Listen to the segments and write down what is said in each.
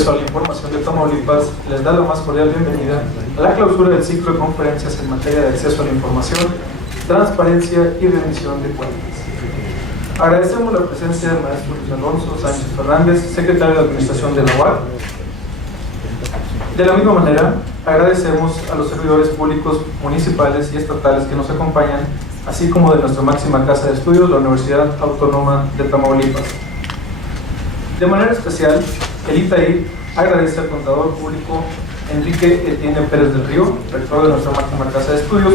A la información de Tamaulipas les da la más cordial bienvenida a la clausura del ciclo de conferencias en materia de acceso a la información, transparencia y rendición de cuentas. Agradecemos la presencia del maestro Luis Alonso Sánchez Fernández, secretario de Administración de la UAC. De la misma manera, agradecemos a los servidores públicos municipales y estatales que nos acompañan, así como de nuestra máxima casa de estudios, la Universidad Autónoma de Tamaulipas. De manera especial, el ITAI agradece al contador público Enrique Etienne Pérez del Río, rector de nuestra máxima casa de estudios,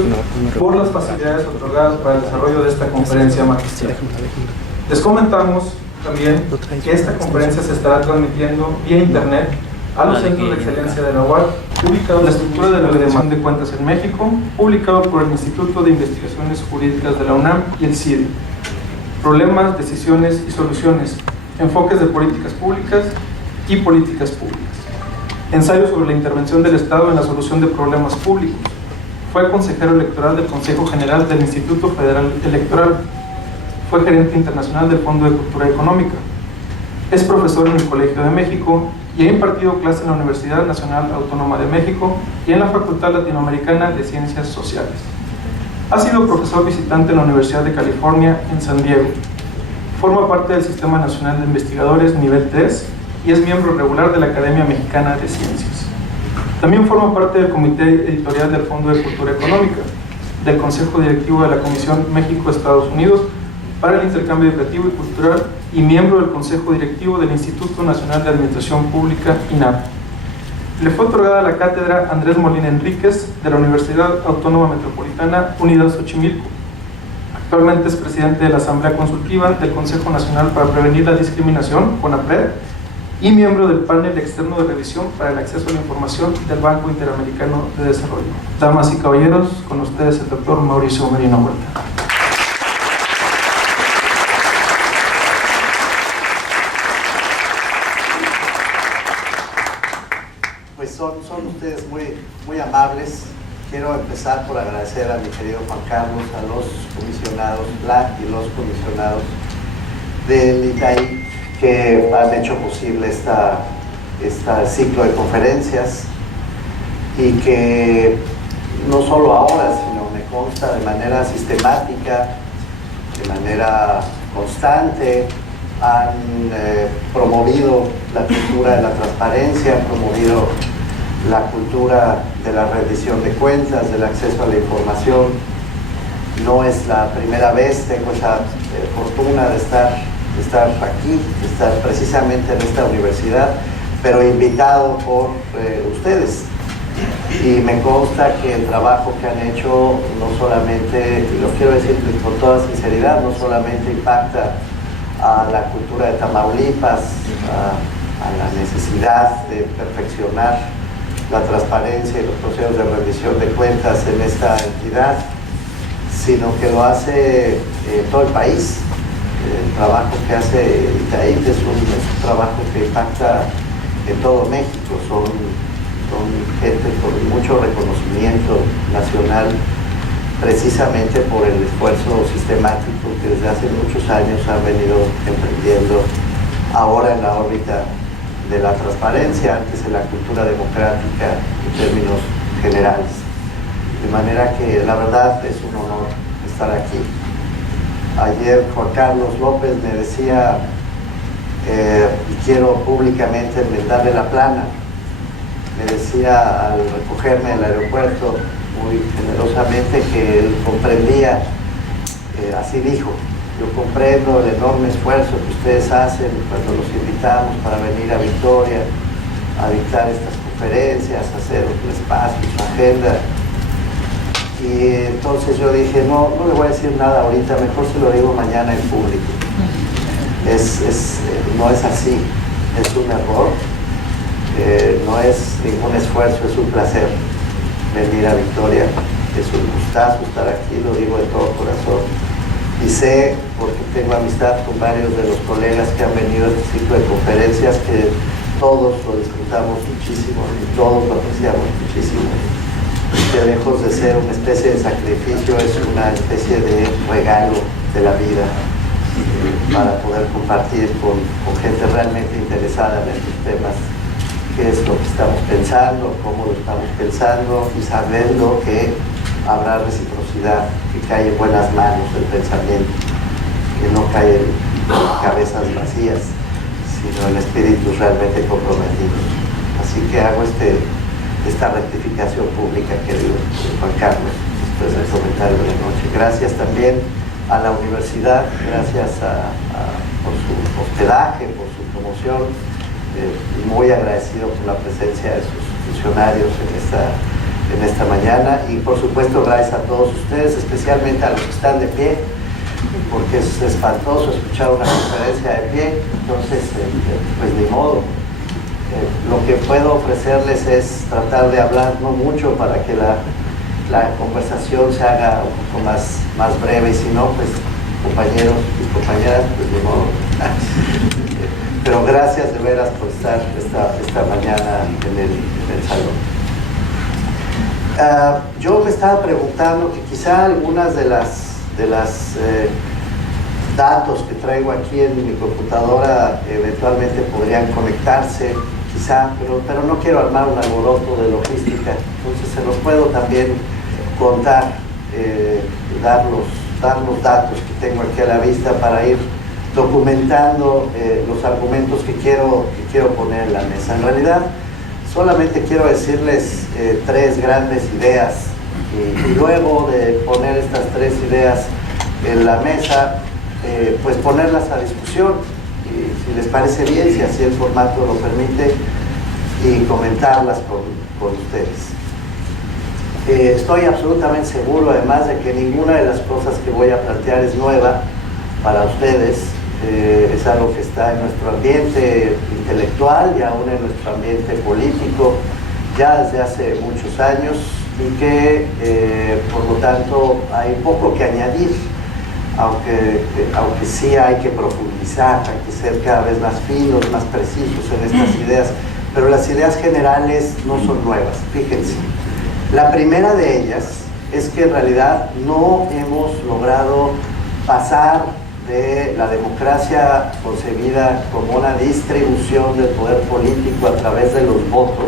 por las facilidades otorgadas para el desarrollo de esta conferencia magistral. Les comentamos también que esta conferencia se estará transmitiendo vía internet a los centros de excelencia de la UAC, ubicado en la estructura de la Rendición de Cuentas en México, publicado por el Instituto de Investigaciones Jurídicas de la UNAM y el CIDE. Problemas, decisiones y soluciones, enfoques de políticas públicas y políticas públicas. Ensayo sobre la intervención del Estado en la solución de problemas públicos. Fue consejero electoral del Consejo General del Instituto Federal Electoral. Fue gerente internacional del Fondo de Cultura Económica. Es profesor en el Colegio de México y ha impartido clases en la Universidad Nacional Autónoma de México y en la Facultad Latinoamericana de Ciencias Sociales. Ha sido profesor visitante en la Universidad de California en San Diego. Forma parte del Sistema Nacional de Investigadores Nivel 3 y es miembro regular de la Academia Mexicana de Ciencias. También forma parte del Comité Editorial del Fondo de Cultura Económica, del Consejo Directivo de la Comisión México-Estados Unidos para el Intercambio Educativo y Cultural y miembro del Consejo Directivo del Instituto Nacional de Administración Pública, INAP. Le fue otorgada la cátedra Andrés Molina Enríquez de la Universidad Autónoma Metropolitana Unidad Xochimilco. Actualmente es presidente de la Asamblea Consultiva del Consejo Nacional para Prevenir la Discriminación, CONAPRED, y miembro del panel externo de revisión para el acceso a la información del Banco Interamericano de Desarrollo. Damas y caballeros, con ustedes el doctor Mauricio Merino Huerta. Pues son ustedes muy amables. Quiero empezar por agradecer a mi querido Juan Carlos, a los comisionados, y los comisionados del ITAI que han hecho posible este ciclo de conferencias y que no solo ahora, sino me consta de manera sistemática, de manera constante, han promovido la cultura de la transparencia, han promovido la cultura de la rendición de cuentas, del acceso a la información. No es la primera vez, tengo esa fortuna de estar aquí, de estar precisamente en esta universidad, pero invitado por ustedes. Y me consta que el trabajo que han hecho no solamente, y lo quiero decir con toda sinceridad, no solamente impacta a la cultura de Tamaulipas, a la necesidad de perfeccionar la transparencia y los procesos de rendición de cuentas en esta entidad, sino que lo hace todo el país. El trabajo que hace ITAI es un trabajo que impacta en todo México. Son gente con mucho reconocimiento nacional, precisamente por el esfuerzo sistemático que desde hace muchos años han venido emprendiendo, ahora en la órbita de la transparencia, antes en la cultura democrática en términos generales. De manera que la verdad es un honor estar aquí. Ayer Juan Carlos López me decía, y quiero públicamente enmendarle la plana, me decía al recogerme en el aeropuerto muy generosamente que él comprendía, así dijo: yo comprendo el enorme esfuerzo que ustedes hacen cuando los invitamos para venir a Victoria a dictar estas conferencias, a hacer un espacio, su agenda. Y entonces yo dije, no le voy a decir nada ahorita, mejor se lo digo mañana en público. No es así, es un error, no es ningún esfuerzo, es un placer venir a Victoria, es un gustazo estar aquí, lo digo de todo corazón. Y sé, porque tengo amistad con varios de los colegas que han venido a este ciclo de conferencias, que todos lo disfrutamos muchísimo y todos lo apreciamos muchísimo. Que lejos de ser una especie de sacrificio, es una especie de regalo de la vida para poder compartir con gente realmente interesada en estos temas qué es lo que estamos pensando, cómo lo estamos pensando, y sabiendo que habrá reciprocidad, que cae en buenas manos el pensamiento, que no cae en cabezas vacías, sino en espíritus realmente comprometidos. Así que hago esta rectificación pública, querido Juan Carlos, después del comentario de la noche. Gracias también a la universidad, gracias por su hospedaje, por su promoción, muy agradecido por la presencia de sus funcionarios en esta mañana, y por supuesto gracias a todos ustedes, especialmente a los que están de pie, porque es espantoso escuchar una conferencia de pie. Entonces pues ni modo. Lo que puedo ofrecerles es tratar de hablar no mucho para que la conversación se haga un poco más breve, y si no, pues compañeros y compañeras, pues ni modo. Pero gracias de veras por estar esta mañana en el salón. Yo me estaba preguntando que quizá algunas de las datos que traigo aquí en mi computadora eventualmente podrían conectarse, quizá, pero no quiero armar un alboroto de logística, entonces se los puedo también contar, dar los datos que tengo aquí a la vista para ir documentando los argumentos que quiero poner en la mesa. En realidad, solamente quiero decirles tres grandes ideas, y luego de poner estas tres ideas en la mesa, pues ponerlas a discusión, y si les parece bien, si así el formato lo permite, y comentarlas con ustedes. Estoy absolutamente seguro, además, de que ninguna de las cosas que voy a plantear es nueva para ustedes. Es algo que está en nuestro ambiente intelectual y aún en nuestro ambiente político ya desde hace muchos años, y que por lo tanto hay poco que añadir, aunque sí hay que profundizar, hay que ser cada vez más finos, más precisos en estas ideas, pero las ideas generales no son nuevas. Fíjense, la primera de ellas es que en realidad no hemos logrado pasar de la democracia concebida como una distribución del poder político a través de los votos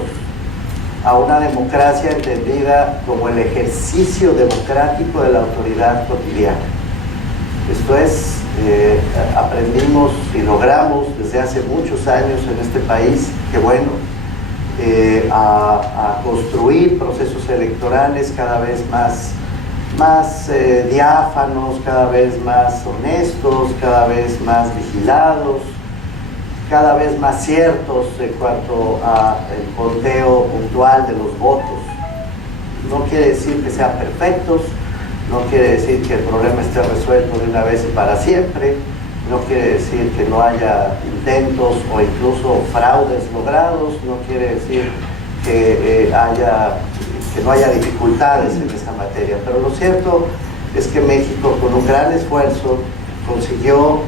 a una democracia entendida como el ejercicio democrático de la autoridad cotidiana. Esto es, aprendimos y logramos desde hace muchos años en este país, que bueno, a construir procesos electorales cada vez más diáfanos, cada vez más honestos, cada vez más vigilados, cada vez más ciertos en cuanto al conteo puntual de los votos. No quiere decir que sean perfectos, no quiere decir que el problema esté resuelto de una vez y para siempre, no quiere decir que no haya intentos o incluso fraudes logrados, no quiere decir que no haya dificultades en esa materia, pero lo cierto es que México, con un gran esfuerzo, consiguió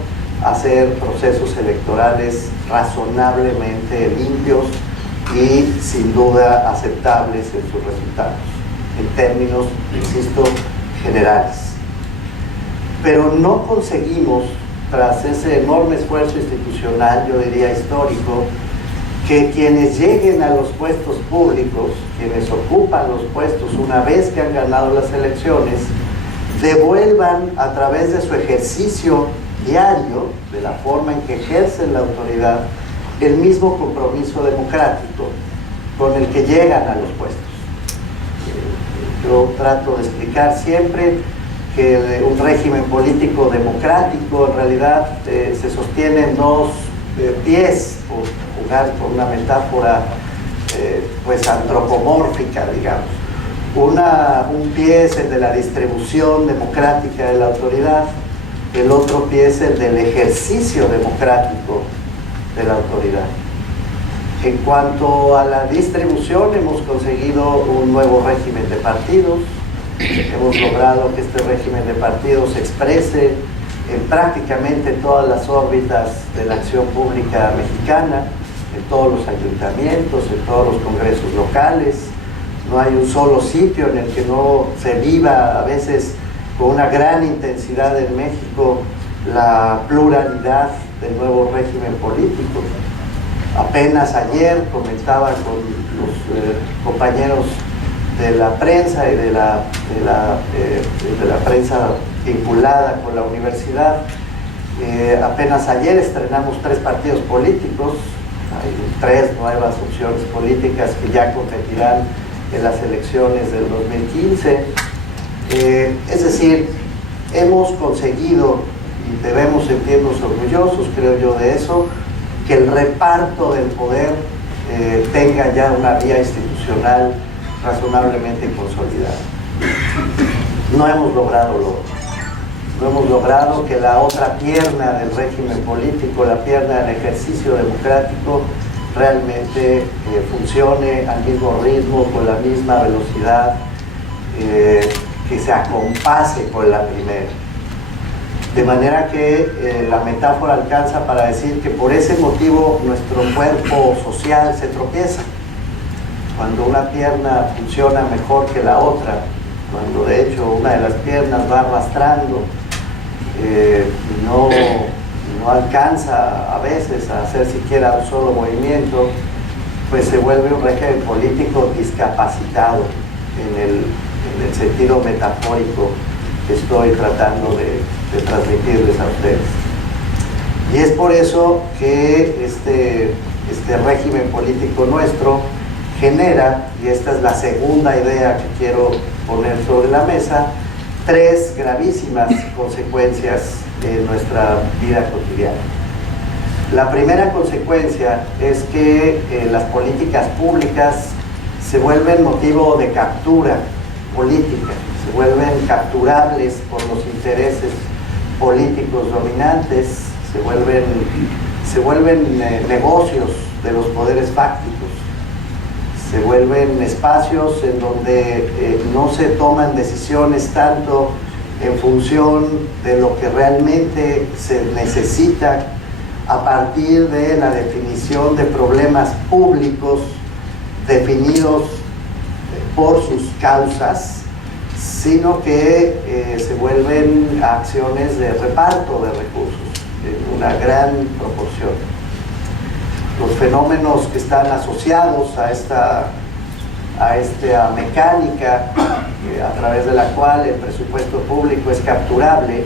hacer procesos electorales razonablemente limpios y sin duda aceptables en sus resultados, en términos, insisto, generales. Pero no conseguimos, tras ese enorme esfuerzo institucional, yo diría histórico, que quienes lleguen a los puestos públicos, quienes ocupan los puestos una vez que han ganado las elecciones, devuelvan a través de su ejercicio diario, de la forma en que ejercen la autoridad, el mismo compromiso democrático con el que llegan a los puestos. Yo trato de explicar siempre que un régimen político democrático en realidad se sostiene en dos pies, por jugar con una metáfora pues antropomórfica, digamos. Un pie es el de la distribución democrática de la autoridad, el otro pie es el del ejercicio democrático de la autoridad. En cuanto a la distribución, hemos conseguido un nuevo régimen de partidos, hemos logrado que este régimen de partidos se exprese en prácticamente todas las órbitas de la acción pública mexicana, en todos los ayuntamientos, en todos los congresos locales. No hay un solo sitio en el que no se viva, a veces con una gran intensidad en México, la pluralidad del nuevo régimen político. Apenas ayer comentaba con los compañeros de la prensa y de la prensa vinculada con la universidad. Apenas ayer estrenamos 3 partidos políticos, hay 3 nuevas opciones políticas que ya competirán en las elecciones del 2015. Es decir, hemos conseguido, y debemos sentirnos orgullosos, creo yo, de eso, que el reparto del poder tenga ya una vía institucional razonablemente consolidada. No hemos logrado lo otro. No hemos logrado que la otra pierna del régimen político, la pierna del ejercicio democrático, realmente funcione al mismo ritmo, con la misma velocidad, que se acompase con la primera. De manera que la metáfora alcanza para decir que por ese motivo nuestro cuerpo social se tropieza. Cuando una pierna funciona mejor que la otra, cuando de hecho una de las piernas va arrastrando, no alcanza a veces a hacer siquiera un solo movimiento, pues se vuelve un régimen político discapacitado en el sentido metafórico que estoy tratando de transmitirles a ustedes. Y es por eso que este régimen político nuestro genera, y esta es la segunda idea que quiero poner sobre la mesa, 3 gravísimas consecuencias en nuestra vida cotidiana. La primera consecuencia es que las políticas públicas se vuelven motivo de captura política, se vuelven capturables por los intereses políticos dominantes, se vuelven negocios de los poderes fácticos, se vuelven espacios en donde no se toman decisiones tanto en función de lo que realmente se necesita a partir de la definición de problemas públicos definidos por sus causas, sino que se vuelven acciones de reparto de recursos en una gran proporción. Los fenómenos que están asociados a esta mecánica a través de la cual el presupuesto público es capturable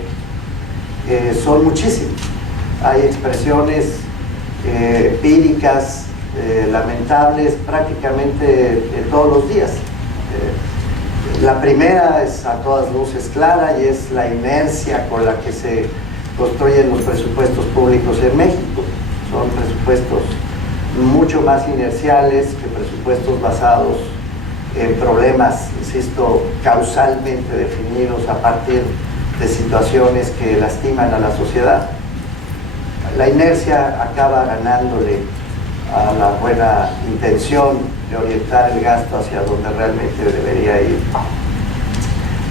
son muchísimos. Hay expresiones empíricas lamentables prácticamente todos los días. La primera es a todas luces clara y es la inercia con la que se construyen los presupuestos públicos en México. Son presupuestos mucho más inerciales que presupuestos basados en problemas, insisto, causalmente definidos a partir de situaciones que lastiman a la sociedad. La inercia acaba ganándole a la buena intención de orientar el gasto hacia donde realmente debería ir.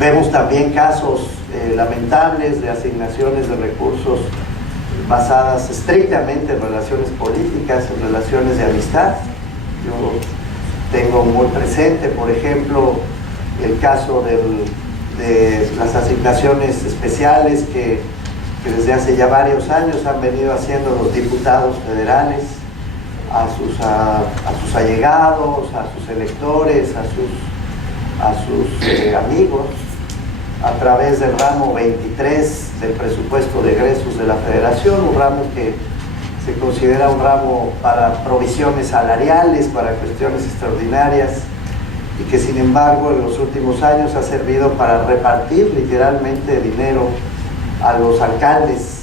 Vemos también casos lamentables de asignaciones de recursos basadas estrictamente en relaciones políticas, en relaciones de amistad. Yo tengo muy presente, por ejemplo, el caso de las asignaciones especiales que desde hace ya varios años han venido haciendo los diputados federales a sus allegados, a sus electores, a sus amigos, a través del ramo 23 del presupuesto de egresos de la Federación, un ramo que se considera un ramo para provisiones salariales, para cuestiones extraordinarias, y que sin embargo en los últimos años ha servido para repartir literalmente dinero a los alcaldes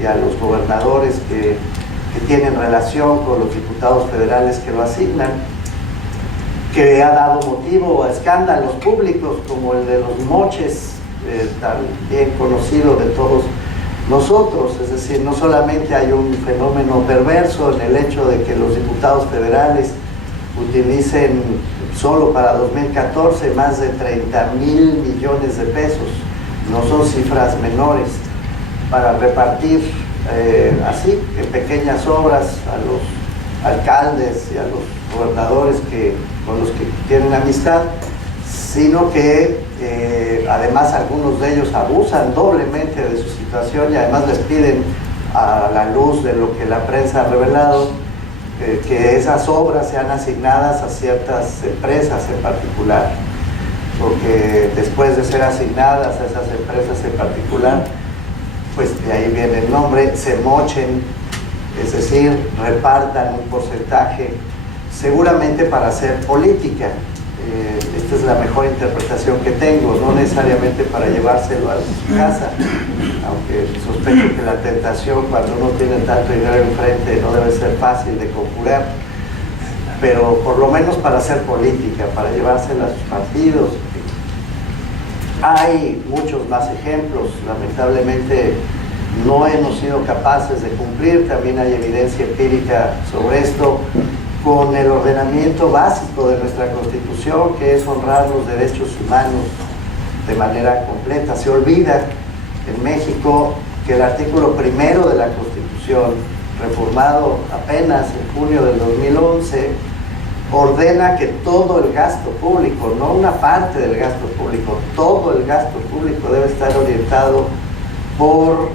y a los gobernadores que tienen relación con los diputados federales que lo asignan, que ha dado motivo a escándalos públicos como el de los moches, tan bien conocido de todos nosotros. Es decir, no solamente hay un fenómeno perverso en el hecho de que los diputados federales utilicen solo para 2014 más de 30,000 millones de pesos, no son cifras menores, para repartir así en pequeñas obras a los alcaldes y a los gobernadores con los que tienen amistad, sino que además algunos de ellos abusan doblemente de su situación y además les piden, a la luz de lo que la prensa ha revelado, que esas obras sean asignadas a ciertas empresas en particular, porque después de ser asignadas a esas empresas en particular, pues de ahí viene el nombre, se mochen, es decir, repartan un porcentaje, seguramente para hacer política. Esta es la mejor interpretación que tengo, no necesariamente para llevárselo a su casa, aunque sospecho que la tentación cuando uno tiene tanto dinero enfrente no debe ser fácil de conjurar, pero por lo menos para hacer política, para llevársela a sus partidos. Hay muchos más ejemplos, lamentablemente no hemos sido capaces de cumplir, también hay evidencia empírica sobre esto, con el ordenamiento básico de nuestra Constitución, que es honrar los derechos humanos de manera completa. Se olvida en México que el artículo 1 de la Constitución, reformado apenas en junio del 2011, ordena que todo el gasto público, no una parte del gasto público, todo el gasto público debe estar orientado por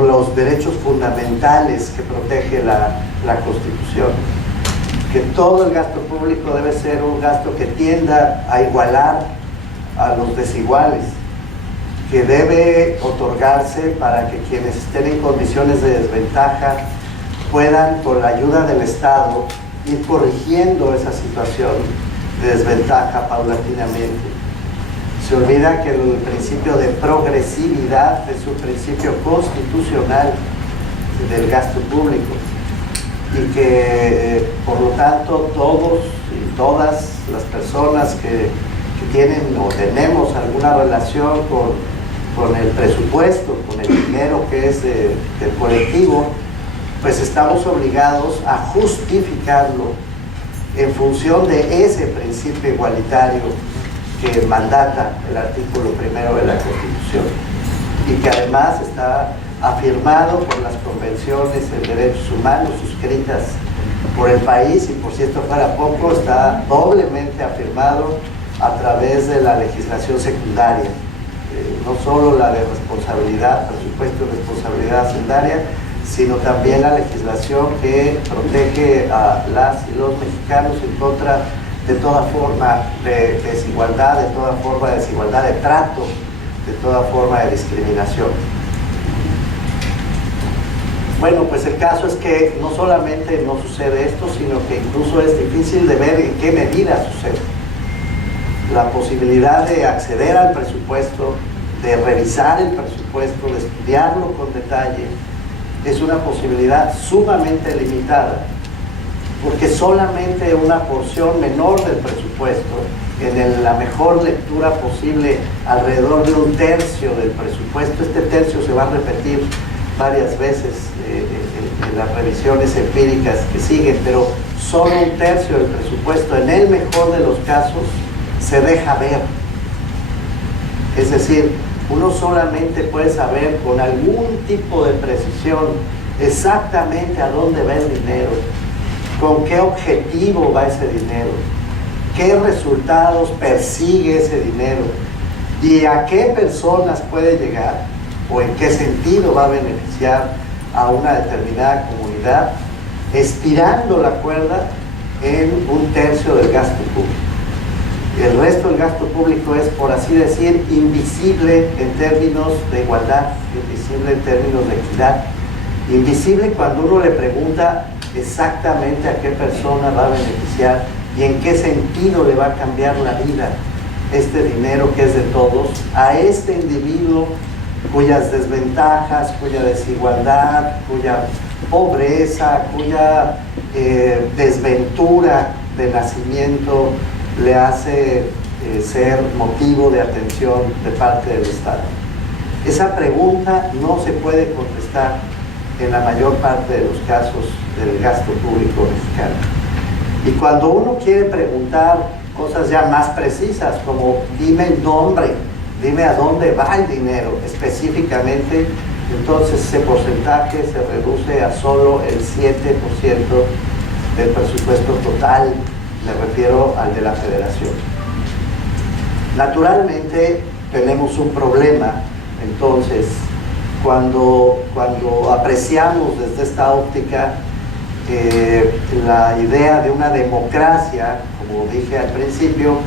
los derechos fundamentales que protege la Constitución. Que todo el gasto público debe ser un gasto que tienda a igualar a los desiguales, que debe otorgarse para que quienes estén en condiciones de desventaja puedan, con la ayuda del Estado, ir corrigiendo esa situación de desventaja paulatinamente. Se olvida que el principio de progresividad es un principio constitucional del gasto público y que, por lo tanto, todos y todas las personas que tienen o tenemos alguna relación con el presupuesto, con el dinero que es del colectivo, pues estamos obligados a justificarlo en función de ese principio igualitario que mandata el artículo 1 de la Constitución y que además está afirmado por las convenciones de derechos humanos suscritas por el país y, por si esto fuera poco, está doblemente afirmado a través de la legislación secundaria, no solo la de responsabilidad, presupuesto y responsabilidad hacendaria, sino también la legislación que protege a las y los mexicanos en contra de toda forma de desigualdad, de toda forma de desigualdad de trato, de toda forma de discriminación. Bueno, pues el caso es que no solamente no sucede esto, sino que incluso es difícil de ver en qué medida sucede. La posibilidad de acceder al presupuesto, de revisar el presupuesto, de estudiarlo con detalle, es una posibilidad sumamente limitada, porque solamente una porción menor del presupuesto, en la mejor lectura posible, alrededor de un tercio del presupuesto, este tercio se va a repetir varias veces en las revisiones empíricas que siguen, pero solo un tercio del presupuesto, en el mejor de los casos, se deja ver. Es decir, uno solamente puede saber con algún tipo de precisión exactamente a dónde va el dinero, con qué objetivo va ese dinero, qué resultados persigue ese dinero y a qué personas puede llegar o en qué sentido va a beneficiar a una determinada comunidad, estirando la cuerda en un tercio del gasto público. El resto del gasto público es, por así decir, invisible en términos de igualdad, invisible en términos de equidad, invisible cuando uno le pregunta exactamente a qué persona va a beneficiar y en qué sentido le va a cambiar la vida este dinero que es de todos a este individuo cuyas desventajas, cuya desigualdad, cuya pobreza, cuya desventura de nacimiento le hace ser motivo de atención de parte del Estado. Esa pregunta no se puede contestar en la mayor parte de los casos del gasto público mexicano. Y cuando uno quiere preguntar cosas ya más precisas, como dime el nombre, dime a dónde va el dinero específicamente, entonces ese porcentaje se reduce a solo el 7% del presupuesto total, me refiero al de la Federación. Naturalmente tenemos un problema entonces cuando apreciamos desde esta óptica la idea de una democracia, como dije al principio,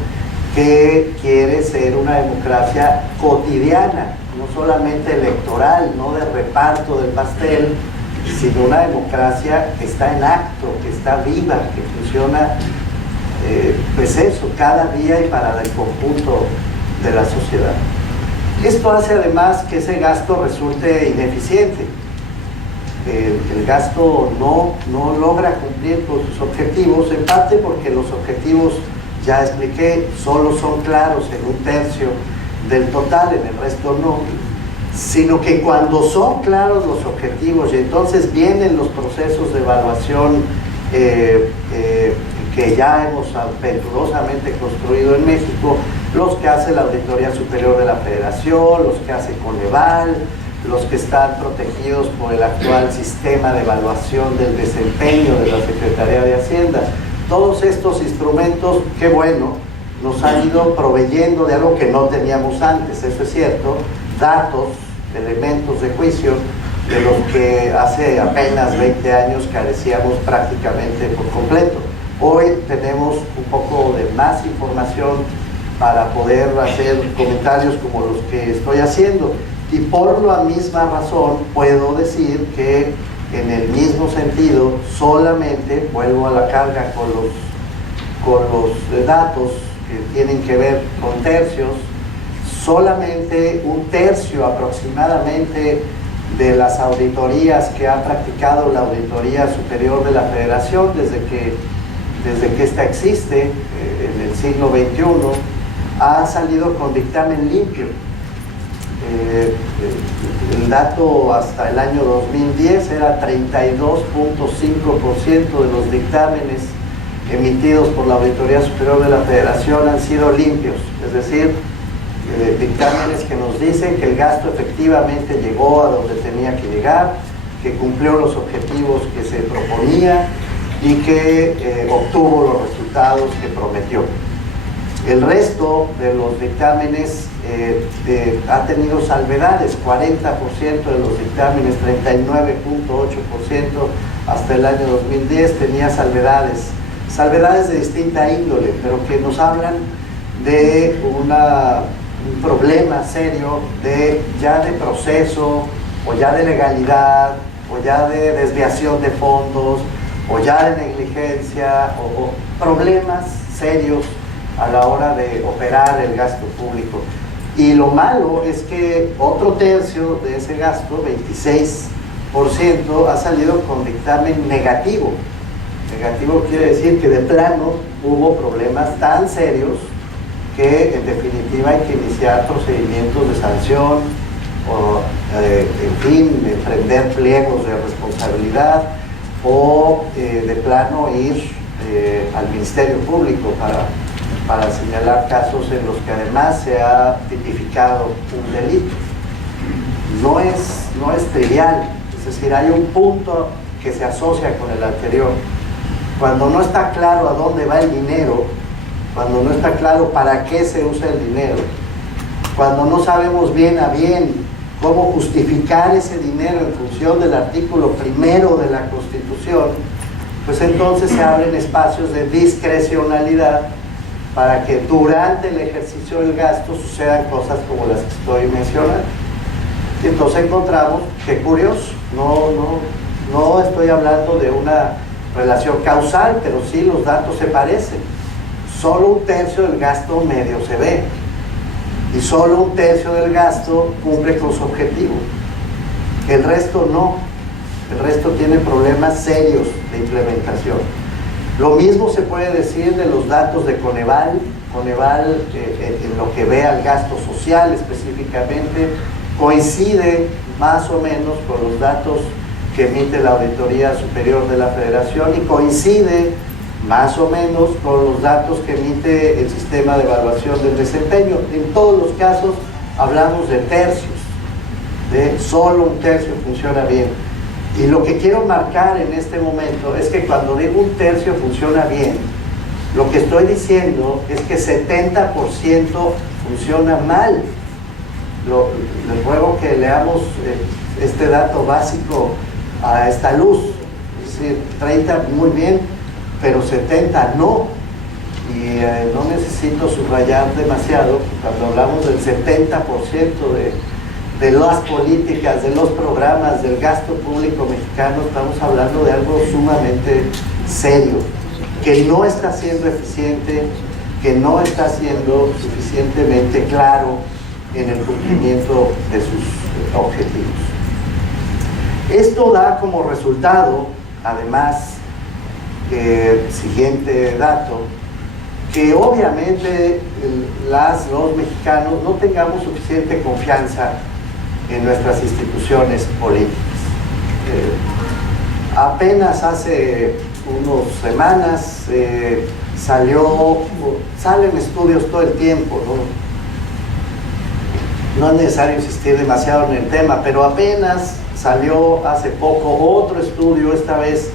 que quiere ser una democracia cotidiana, no solamente electoral, no de reparto del pastel, sino una democracia que está en acto, que está viva, que funciona, pues eso, cada día y para el conjunto de la sociedad. Esto hace además que ese gasto resulte ineficiente. El gasto no logra cumplir con sus objetivos, en parte porque los objetivos, ya expliqué, solo son claros en 1/3 del total, en el resto no, sino que cuando son claros los objetivos y entonces vienen los procesos de evaluación que ya hemos venturosamente construido en México, los que hace la Auditoría Superior de la Federación, los que hace Coneval, los que están protegidos por el actual sistema de evaluación del desempeño de la Secretaría de Hacienda. Todos estos instrumentos, qué bueno, nos han ido proveyendo de algo que no teníamos antes, eso es cierto, datos, elementos de juicio, de los que hace apenas 20 años carecíamos prácticamente por completo. Hoy tenemos un poco de más información para poder hacer comentarios como los que estoy haciendo. Y por la misma razón puedo decir que en el mismo sentido solamente, vuelvo a la carga con los datos que tienen que ver con tercios, solamente 1/3 aproximadamente de las auditorías que ha practicado la Auditoría Superior de la Federación desde que esta existe en el siglo XXI, ha salido con dictamen limpio. El dato hasta el año 2010 era 32.5% de los dictámenes emitidos por la Auditoría Superior de la Federación han sido limpios, es decir, dictámenes que nos dicen que el gasto efectivamente llegó a donde tenía que llegar, que cumplió los objetivos que se proponía y que obtuvo los resultados que prometió. El resto de los dictámenes ha tenido salvedades, 40% de los dictámenes, 39.8% hasta el año 2010 tenía salvedades de distinta índole, pero que nos hablan de un problema serio ya de proceso, o ya de legalidad, o ya de desviación de fondos, o ya de negligencia, o problemas serios a la hora de operar el gasto público. Y lo malo es que otro tercio de ese gasto, 26%, ha salido con dictamen negativo. Negativo quiere decir que de plano hubo problemas tan serios que en definitiva hay que iniciar procedimientos de sanción o en fin, emprender pliegos de responsabilidad o de plano ir al Ministerio Público para señalar casos en los que además se ha tipificado un delito. No es trivial, es decir, hay un punto que se asocia con el anterior. Cuando no está claro a dónde va el dinero, cuando no está claro para qué se usa el dinero, cuando no sabemos bien a bien cómo justificar ese dinero en función del artículo 1 de la Constitución, pues entonces se abren espacios de discrecionalidad para que durante el ejercicio del gasto sucedan cosas como las que estoy mencionando. Y entonces encontramos, qué curioso, no estoy hablando de una relación causal, pero sí los datos se parecen. Solo 1/3 del gasto medio se ve y solo 1/3 del gasto cumple con su objetivo. El resto no, el resto tiene problemas serios de implementación. Lo mismo se puede decir de los datos de Coneval. Coneval, en lo que ve al gasto social específicamente, coincide más o menos con los datos que emite la Auditoría Superior de la Federación y coincide más o menos con los datos que emite el sistema de evaluación del desempeño. En todos los casos hablamos de tercios, de solo 1/3 funciona bien. Y lo que quiero marcar en este momento es que cuando digo 1/3 funciona bien, lo que estoy diciendo es que 70% funciona mal. les ruego que leamos este dato básico a esta luz. Es decir, 30 muy bien, pero 70 no. Y no necesito subrayar demasiado cuando hablamos del 70% de las políticas, de los programas, del gasto público mexicano. Estamos hablando de algo sumamente serio, que no está siendo eficiente, que no está siendo suficientemente claro en el cumplimiento de sus objetivos. Esto da como resultado, además, siguiente dato, que obviamente los mexicanos no tengamos suficiente confianza en nuestras instituciones políticas. Apenas hace unas semanas salen estudios todo el tiempo, no es necesario insistir demasiado en el tema, pero apenas salió hace poco otro estudio, esta vez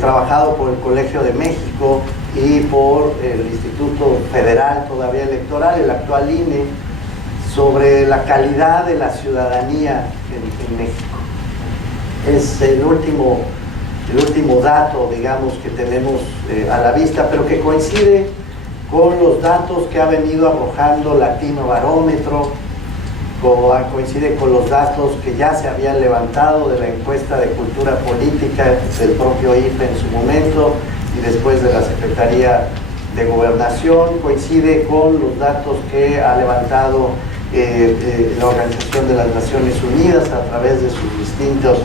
trabajado por el Colegio de México y por el Instituto Federal todavía Electoral, el actual INE, sobre la calidad de la ciudadanía en México. Es el último dato, digamos, que tenemos a la vista, pero que coincide con los datos que ha venido arrojando Latino Barómetro, coincide con los datos que ya se habían levantado de la encuesta de cultura política del propio IFE en su momento y después de la Secretaría de Gobernación, coincide con los datos que ha levantado la Organización de las Naciones Unidas a través de sus distintos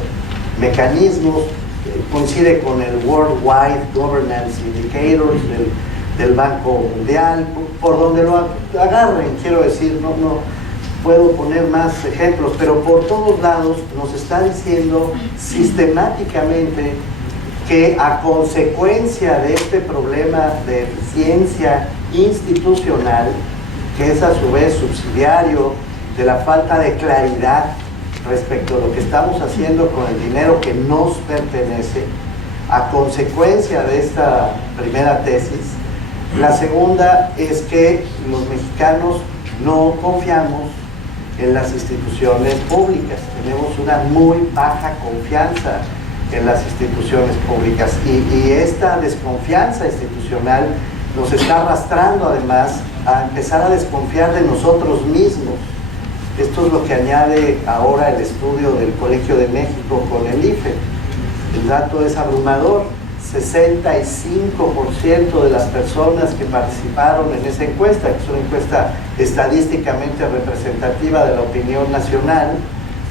mecanismos, coincide con el Worldwide Governance Indicators del Banco Mundial, por donde lo agarren, quiero decir, no puedo poner más ejemplos, pero por todos lados nos está diciendo sistemáticamente que a consecuencia de este problema de eficiencia institucional, que es a su vez subsidiario de la falta de claridad respecto a lo que estamos haciendo con el dinero que nos pertenece, a consecuencia de esta primera tesis, la segunda es que los mexicanos no confiamos en las instituciones públicas, tenemos una muy baja confianza en las instituciones públicas y esta desconfianza institucional nos está arrastrando además a empezar a desconfiar de nosotros mismos. Esto es lo que añade ahora el estudio del Colegio de México con el IFE. El dato es abrumador, 65% de las personas que participaron en esa encuesta, que es una encuesta estadísticamente representativa de la opinión nacional,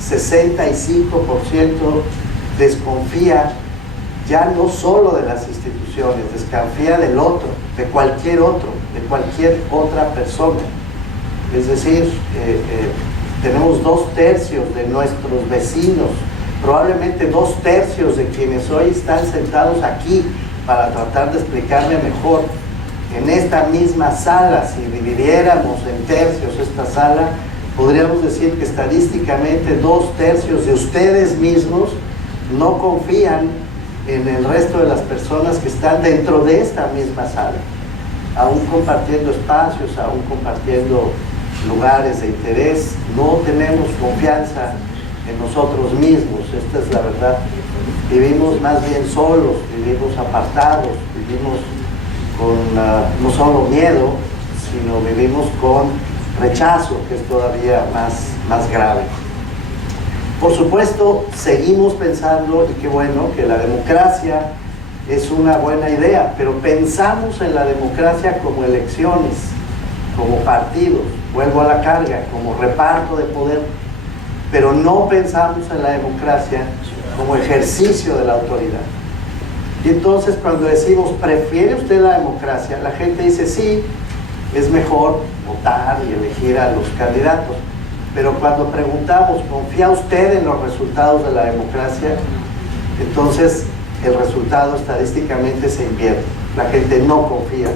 65% desconfía ya no solo de las instituciones, desconfía del otro, de cualquier otra persona. Es decir, tenemos 2/3 de nuestros vecinos, probablemente 2/3 de quienes hoy están sentados aquí para tratar de explicarme mejor. En esta misma sala, si dividiéramos en tercios esta sala, podríamos decir que estadísticamente 2/3 de ustedes mismos no confían en el resto de las personas que están dentro de esta misma sala, aún compartiendo espacios, aún compartiendo lugares de interés. No tenemos confianza en nosotros mismos, esta es la verdad. Vivimos más bien solos, vivimos apartados, vivimos con no solo miedo, sino vivimos con rechazo, que es todavía más grave. Por supuesto, seguimos pensando, y qué bueno, que la democracia es una buena idea, pero pensamos en la democracia como elecciones, como partidos, vuelvo a la carga, como reparto de poder, pero no pensamos en la democracia como ejercicio de la autoridad. Y entonces cuando decimos, ¿prefiere usted la democracia?, la gente dice, sí, es mejor votar y elegir a los candidatos. Pero cuando preguntamos, ¿confía usted en los resultados de la democracia?, entonces el resultado estadísticamente se invierte. La gente no confía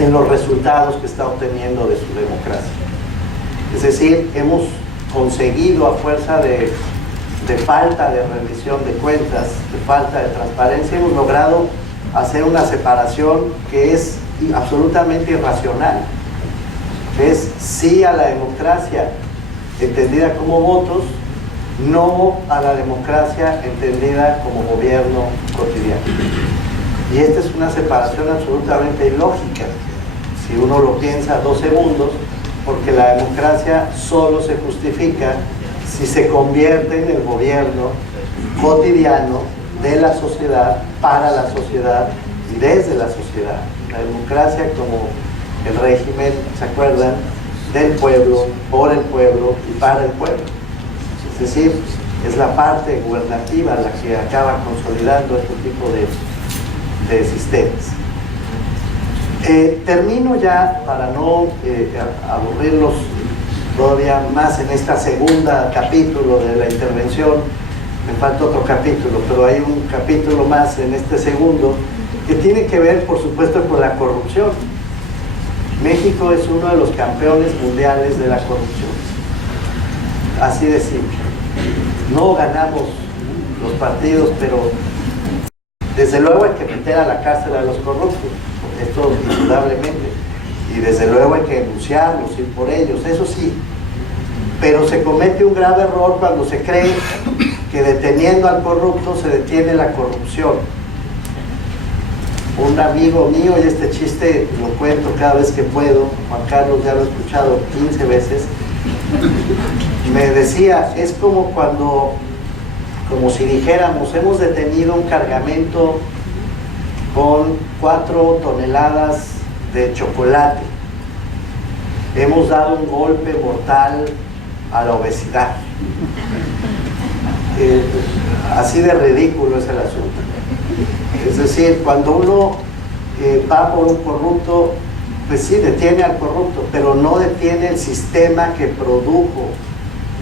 en los resultados que está obteniendo de su democracia. Es decir, hemos conseguido, a fuerza de falta de rendición de cuentas, de falta de transparencia, hemos logrado hacer una separación que es absolutamente irracional. Es sí a la democracia entendida como votos, no a la democracia entendida como gobierno cotidiano. Y esta es una separación absolutamente ilógica, si uno lo piensa 2 segundos, porque la democracia solo se justifica si se convierte en el gobierno cotidiano de la sociedad, para la sociedad y desde la sociedad. La democracia como el régimen, ¿se acuerdan? Del pueblo, por el pueblo y para el pueblo. Es decir, es la parte gubernativa la que acaba consolidando este tipo de sistemas. Termino ya, para no aburrirlos todavía más en esta segunda capítulo de la intervención. Me falta otro capítulo, pero hay un capítulo más en este segundo que tiene que ver, por supuesto, con la corrupción. México es uno de los campeones mundiales de la corrupción. Así de simple. No ganamos los partidos, pero desde luego hay que meter a la cárcel a los corruptos, esto indudablemente, y desde luego hay que denunciarlos, ir por ellos, eso sí, pero se comete un grave error cuando se cree que deteniendo al corrupto se detiene la corrupción. Un amigo mío, y este chiste lo cuento cada vez que puedo, Juan Carlos ya lo he escuchado 15 veces, me decía, es como cuando, como si dijéramos, hemos detenido un cargamento con 4 toneladas de chocolate, hemos dado un golpe mortal a la obesidad. Así de ridículo es el asunto. Es decir, cuando uno va por un corrupto, pues sí, detiene al corrupto, pero no detiene el sistema que produjo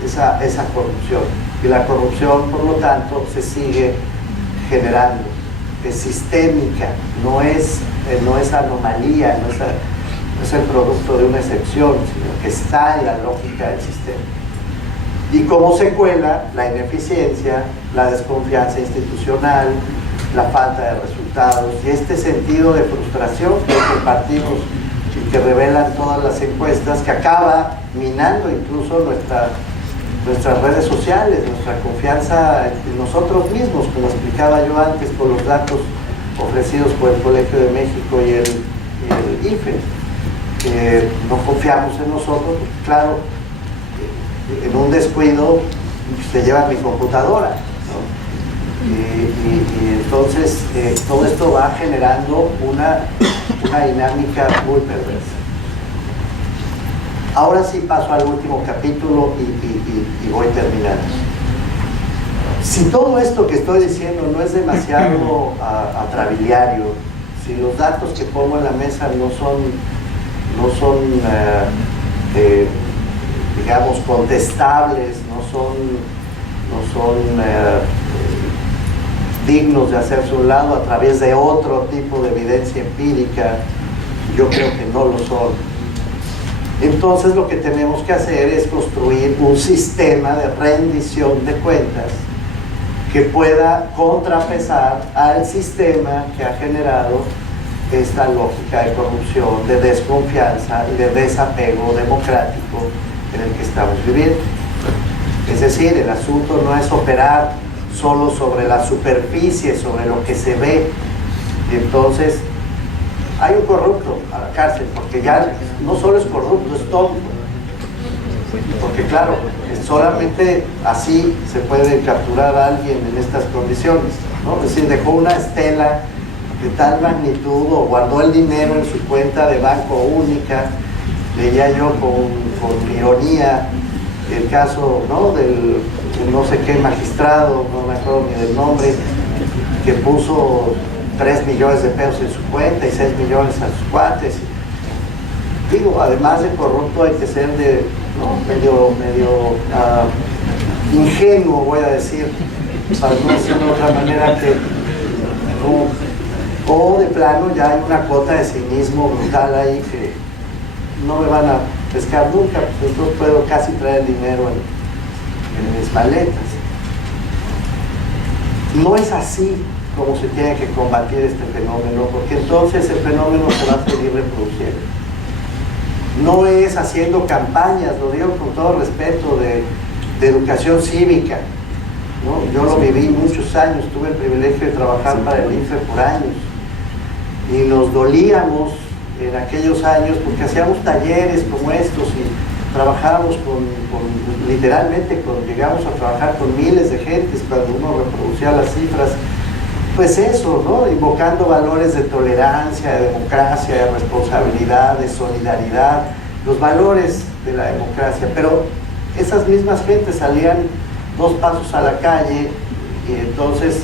esa corrupción. Y la corrupción, por lo tanto, se sigue generando. Es sistémica, no es anomalía, no es el producto de una excepción, sino que está en la lógica del sistema. Y como secuela, la ineficiencia, la desconfianza institucional, la falta de resultados y este sentido de frustración que compartimos y que revelan todas las encuestas, que acaba minando incluso nuestras redes sociales, nuestra confianza en nosotros mismos, como explicaba yo antes con los datos ofrecidos por el Colegio de México y el IFE. No confiamos en nosotros, claro, en un descuido se lleva mi computadora, ¿no? Y entonces todo esto va generando una dinámica muy perversa. Ahora sí paso al último capítulo y voy terminando. Si todo esto que estoy diciendo no es demasiado atrabiliario, si los datos que pongo en la mesa no son digamos, contestables, no son dignos de hacerse a un lado a través de otro tipo de evidencia empírica, yo creo que no lo son. Entonces lo que tenemos que hacer es construir un sistema de rendición de cuentas que pueda contrapesar al sistema que ha generado esta lógica de corrupción, de desconfianza y de desapego democrático en el que estamos viviendo. Es decir, el asunto no es operar solo sobre la superficie, sobre lo que se ve, y entonces hay un corrupto a la cárcel, porque ya no solo es corrupto, es tonto, porque claro, solamente así se puede capturar a alguien en estas condiciones, ¿no? Es decir, dejó una estela de tal magnitud o guardó el dinero en su cuenta de banco única. Leía yo con ironía el caso, ¿no?, del no sé qué magistrado, no me acuerdo ni del nombre, que puso 3 millones de pesos en su cuenta y 6 millones a sus cuates. Digo, además de corrupto hay que ser medio ingenuo, voy a decir, para no decirlo de otra manera, que o de plano ya hay una cuota de cinismo brutal ahí que no me van a pescar nunca, pues entonces puedo casi traer dinero en mis maletas. No es así como se tiene que combatir este fenómeno, porque entonces el fenómeno se va a seguir reproduciendo. no es haciendo campañas, lo digo con todo respeto, de educación cívica, ¿no? Yo lo viví muchos años, tuve el privilegio de trabajar para el INFE por años, y nos dolíamos en aquellos años porque hacíamos talleres como estos y trabajábamos literalmente, llegamos a trabajar con miles de gentes cuando uno reproducía las cifras. Pues eso, ¿no? Invocando valores de tolerancia, de democracia, de responsabilidad, de solidaridad, los valores de la democracia. Pero esas mismas gentes salían 2 pasos a la calle y entonces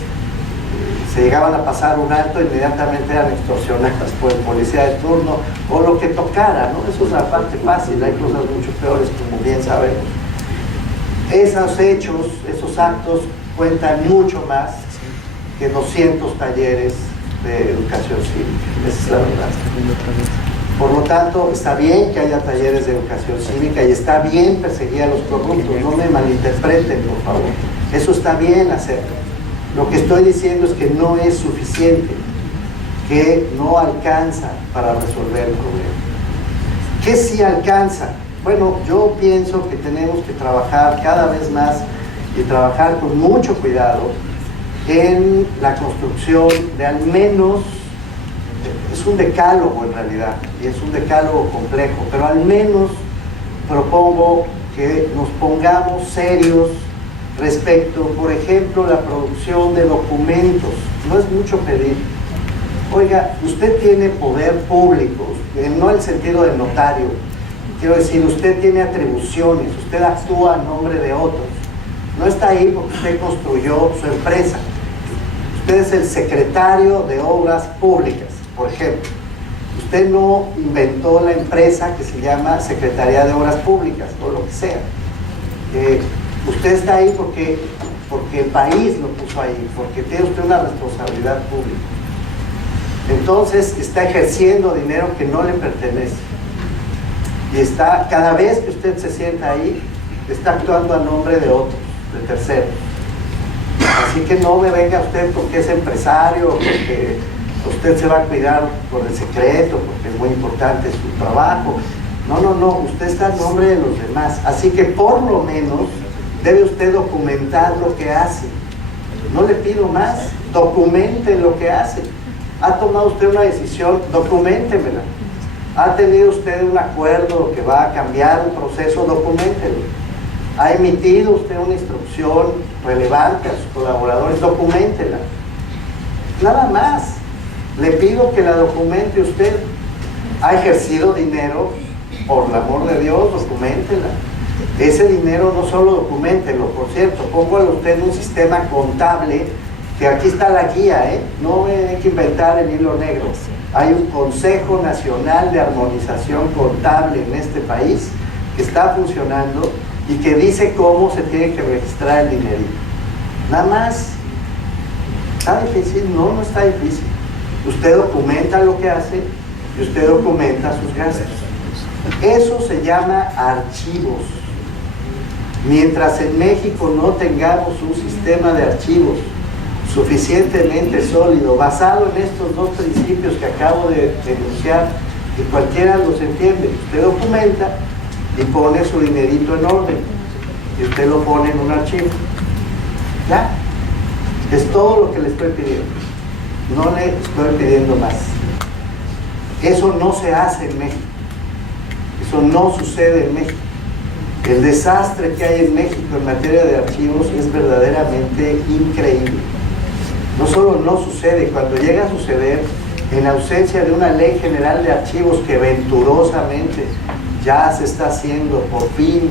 se llegaban a pasar un alto, inmediatamente eran extorsionadas por el policía de turno o lo que tocara, ¿no? Eso es la parte fácil, hay cosas mucho peores, como bien sabemos. Esos hechos, esos actos cuentan mucho más que 200 talleres de educación cívica, esa es la verdad. Por lo tanto, está bien que haya talleres de educación cívica y está bien perseguir a los corruptos, no me malinterpreten, por favor. Eso está bien hacerlo. Lo que estoy diciendo es que no es suficiente, que no alcanza para resolver el problema. ¿Qué sí alcanza? Bueno, yo pienso que tenemos que trabajar cada vez más y trabajar con mucho cuidado en la construcción de al menos, es un decálogo en realidad, y es un decálogo complejo, pero al menos propongo que nos pongamos serios respecto, por ejemplo, la producción de documentos. No es mucho pedir. Oiga, usted tiene poder público, no en el sentido de notario, quiero decir, usted tiene atribuciones, usted actúa a nombre de otros. No está ahí porque usted construyó su empresa. Usted es el secretario de Obras Públicas, por ejemplo. Usted no inventó la empresa que se llama Secretaría de Obras Públicas, o lo que sea. Usted está ahí porque el país lo puso ahí, porque tiene usted una responsabilidad pública. Entonces está ejerciendo dinero que no le pertenece. Y está, cada vez que usted se sienta ahí, está actuando a nombre de otros, de terceros. Así que no me venga usted porque es empresario, porque usted se va a cuidar por el secreto, porque es muy importante su trabajo. No, no, no, usted está a nombre de los demás. Así que por lo menos debe usted documentar lo que hace. No le pido más, documente lo que hace. ¿Ha tomado usted una decisión? Documéntemela. ¿Ha tenido usted un acuerdo que va a cambiar un proceso? Documéntelo. ¿Ha emitido usted una instrucción relevante a sus colaboradores? Documéntela. Nada más. Le pido que la documente usted. ¿Ha ejercido dinero? Por el amor de Dios, documéntela. Ese dinero no solo documéntelo, por cierto, póngalo usted en un sistema contable, que aquí está la guía, no hay que inventar el hilo negro. Hay un Consejo Nacional de Armonización Contable en este país que está funcionando y que dice cómo se tiene que registrar el dinerito. Nada más. ¿Está difícil? No, no está difícil. Usted documenta lo que hace y usted documenta sus gastos. Eso se llama archivos. Mientras en México no tengamos un sistema de archivos suficientemente sólido, basado en estos 2 principios que acabo de denunciar, que cualquiera los entiende, usted documenta y pone su dinerito en orden, y usted lo pone en un archivo. Ya, es todo lo que le estoy pidiendo. No le estoy pidiendo más. Eso no se hace en México. Eso no sucede en México. El desastre que hay en México en materia de archivos es verdaderamente increíble. No solo no sucede, cuando llega a suceder, en ausencia de una ley general de archivos que venturosamente ya se está haciendo por fin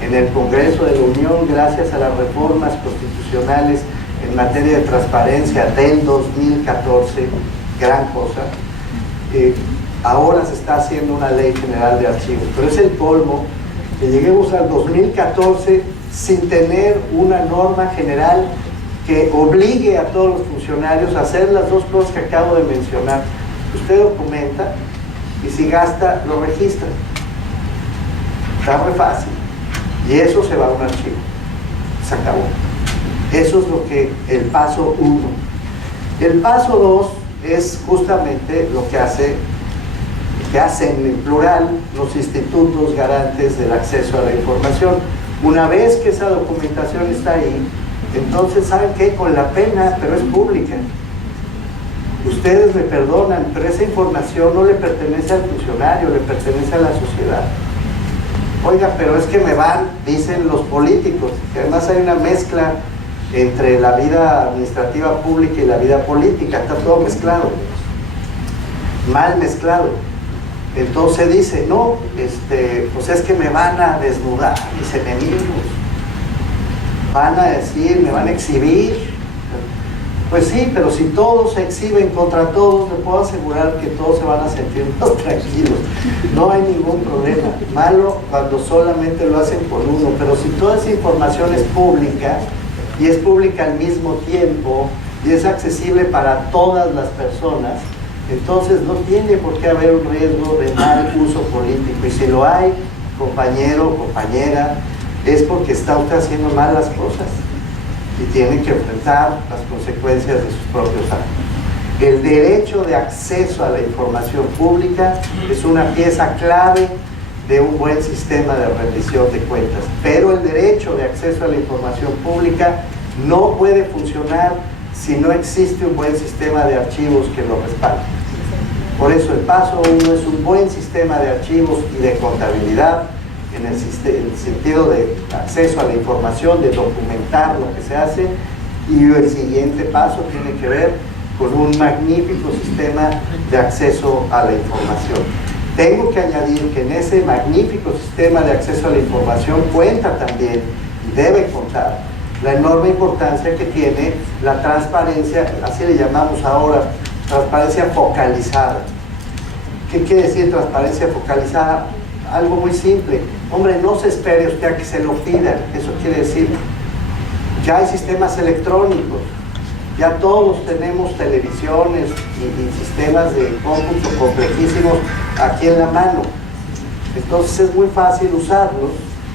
en el Congreso de la Unión gracias a las reformas constitucionales en materia de transparencia del 2014, gran cosa. Ahora se está haciendo una ley general de archivos, pero es el colmo que lleguemos al 2014 sin tener una norma general que obligue a todos los funcionarios a hacer las 2 cosas que acabo de mencionar. Usted documenta y si gasta, lo registra. Está muy fácil. Y eso se va a un archivo. Se acabó. Eso es lo que el paso 1. El paso 2 es justamente lo que hace que hacen en plural los institutos garantes del acceso a la información. Una vez que esa documentación está ahí, entonces, ¿saben qué? Con la pena, pero es pública. Ustedes me perdonan, pero esa información no le pertenece al funcionario, le pertenece a la sociedad. Oiga, pero es que me van, dicen los políticos, que además hay una mezcla entre la vida administrativa pública y la vida política, está todo mezclado, mal mezclado. Entonces dice, no, pues es que me van a desnudar mis enemigos, van a decir, me van a exhibir. Pues sí, pero si todos se exhiben contra todos, le puedo asegurar que todos se van a sentir más tranquilos, no hay ningún problema. Malo cuando solamente lo hacen por uno, pero si toda esa información es pública, y es pública al mismo tiempo, y es accesible para todas las personas, entonces no tiene por qué haber un riesgo de mal uso político. Y si lo hay, compañero o compañera, es porque está usted haciendo mal las cosas y tiene que enfrentar las consecuencias de sus propios actos. El derecho de acceso a la información pública es una pieza clave de un buen sistema de rendición de cuentas, pero el derecho de acceso a la información pública no puede funcionar si no existe un buen sistema de archivos que lo respalde. Por eso el paso 1 es un buen sistema de archivos y de contabilidad en el sentido de acceso a la información, de documentar lo que se hace, y el siguiente paso tiene que ver con un magnífico sistema de acceso a la información. Tengo que añadir que en ese magnífico sistema de acceso a la información cuenta también, y debe contar, la enorme importancia que tiene la transparencia, así le llamamos ahora, transparencia focalizada. ¿Qué quiere decir transparencia focalizada? Algo muy simple. Hombre, no se espere usted a que se lo pidan. Eso quiere decir, ya hay sistemas electrónicos, ya todos tenemos televisiones y sistemas de cómputo complejísimos aquí en la mano. Entonces es muy fácil usarlos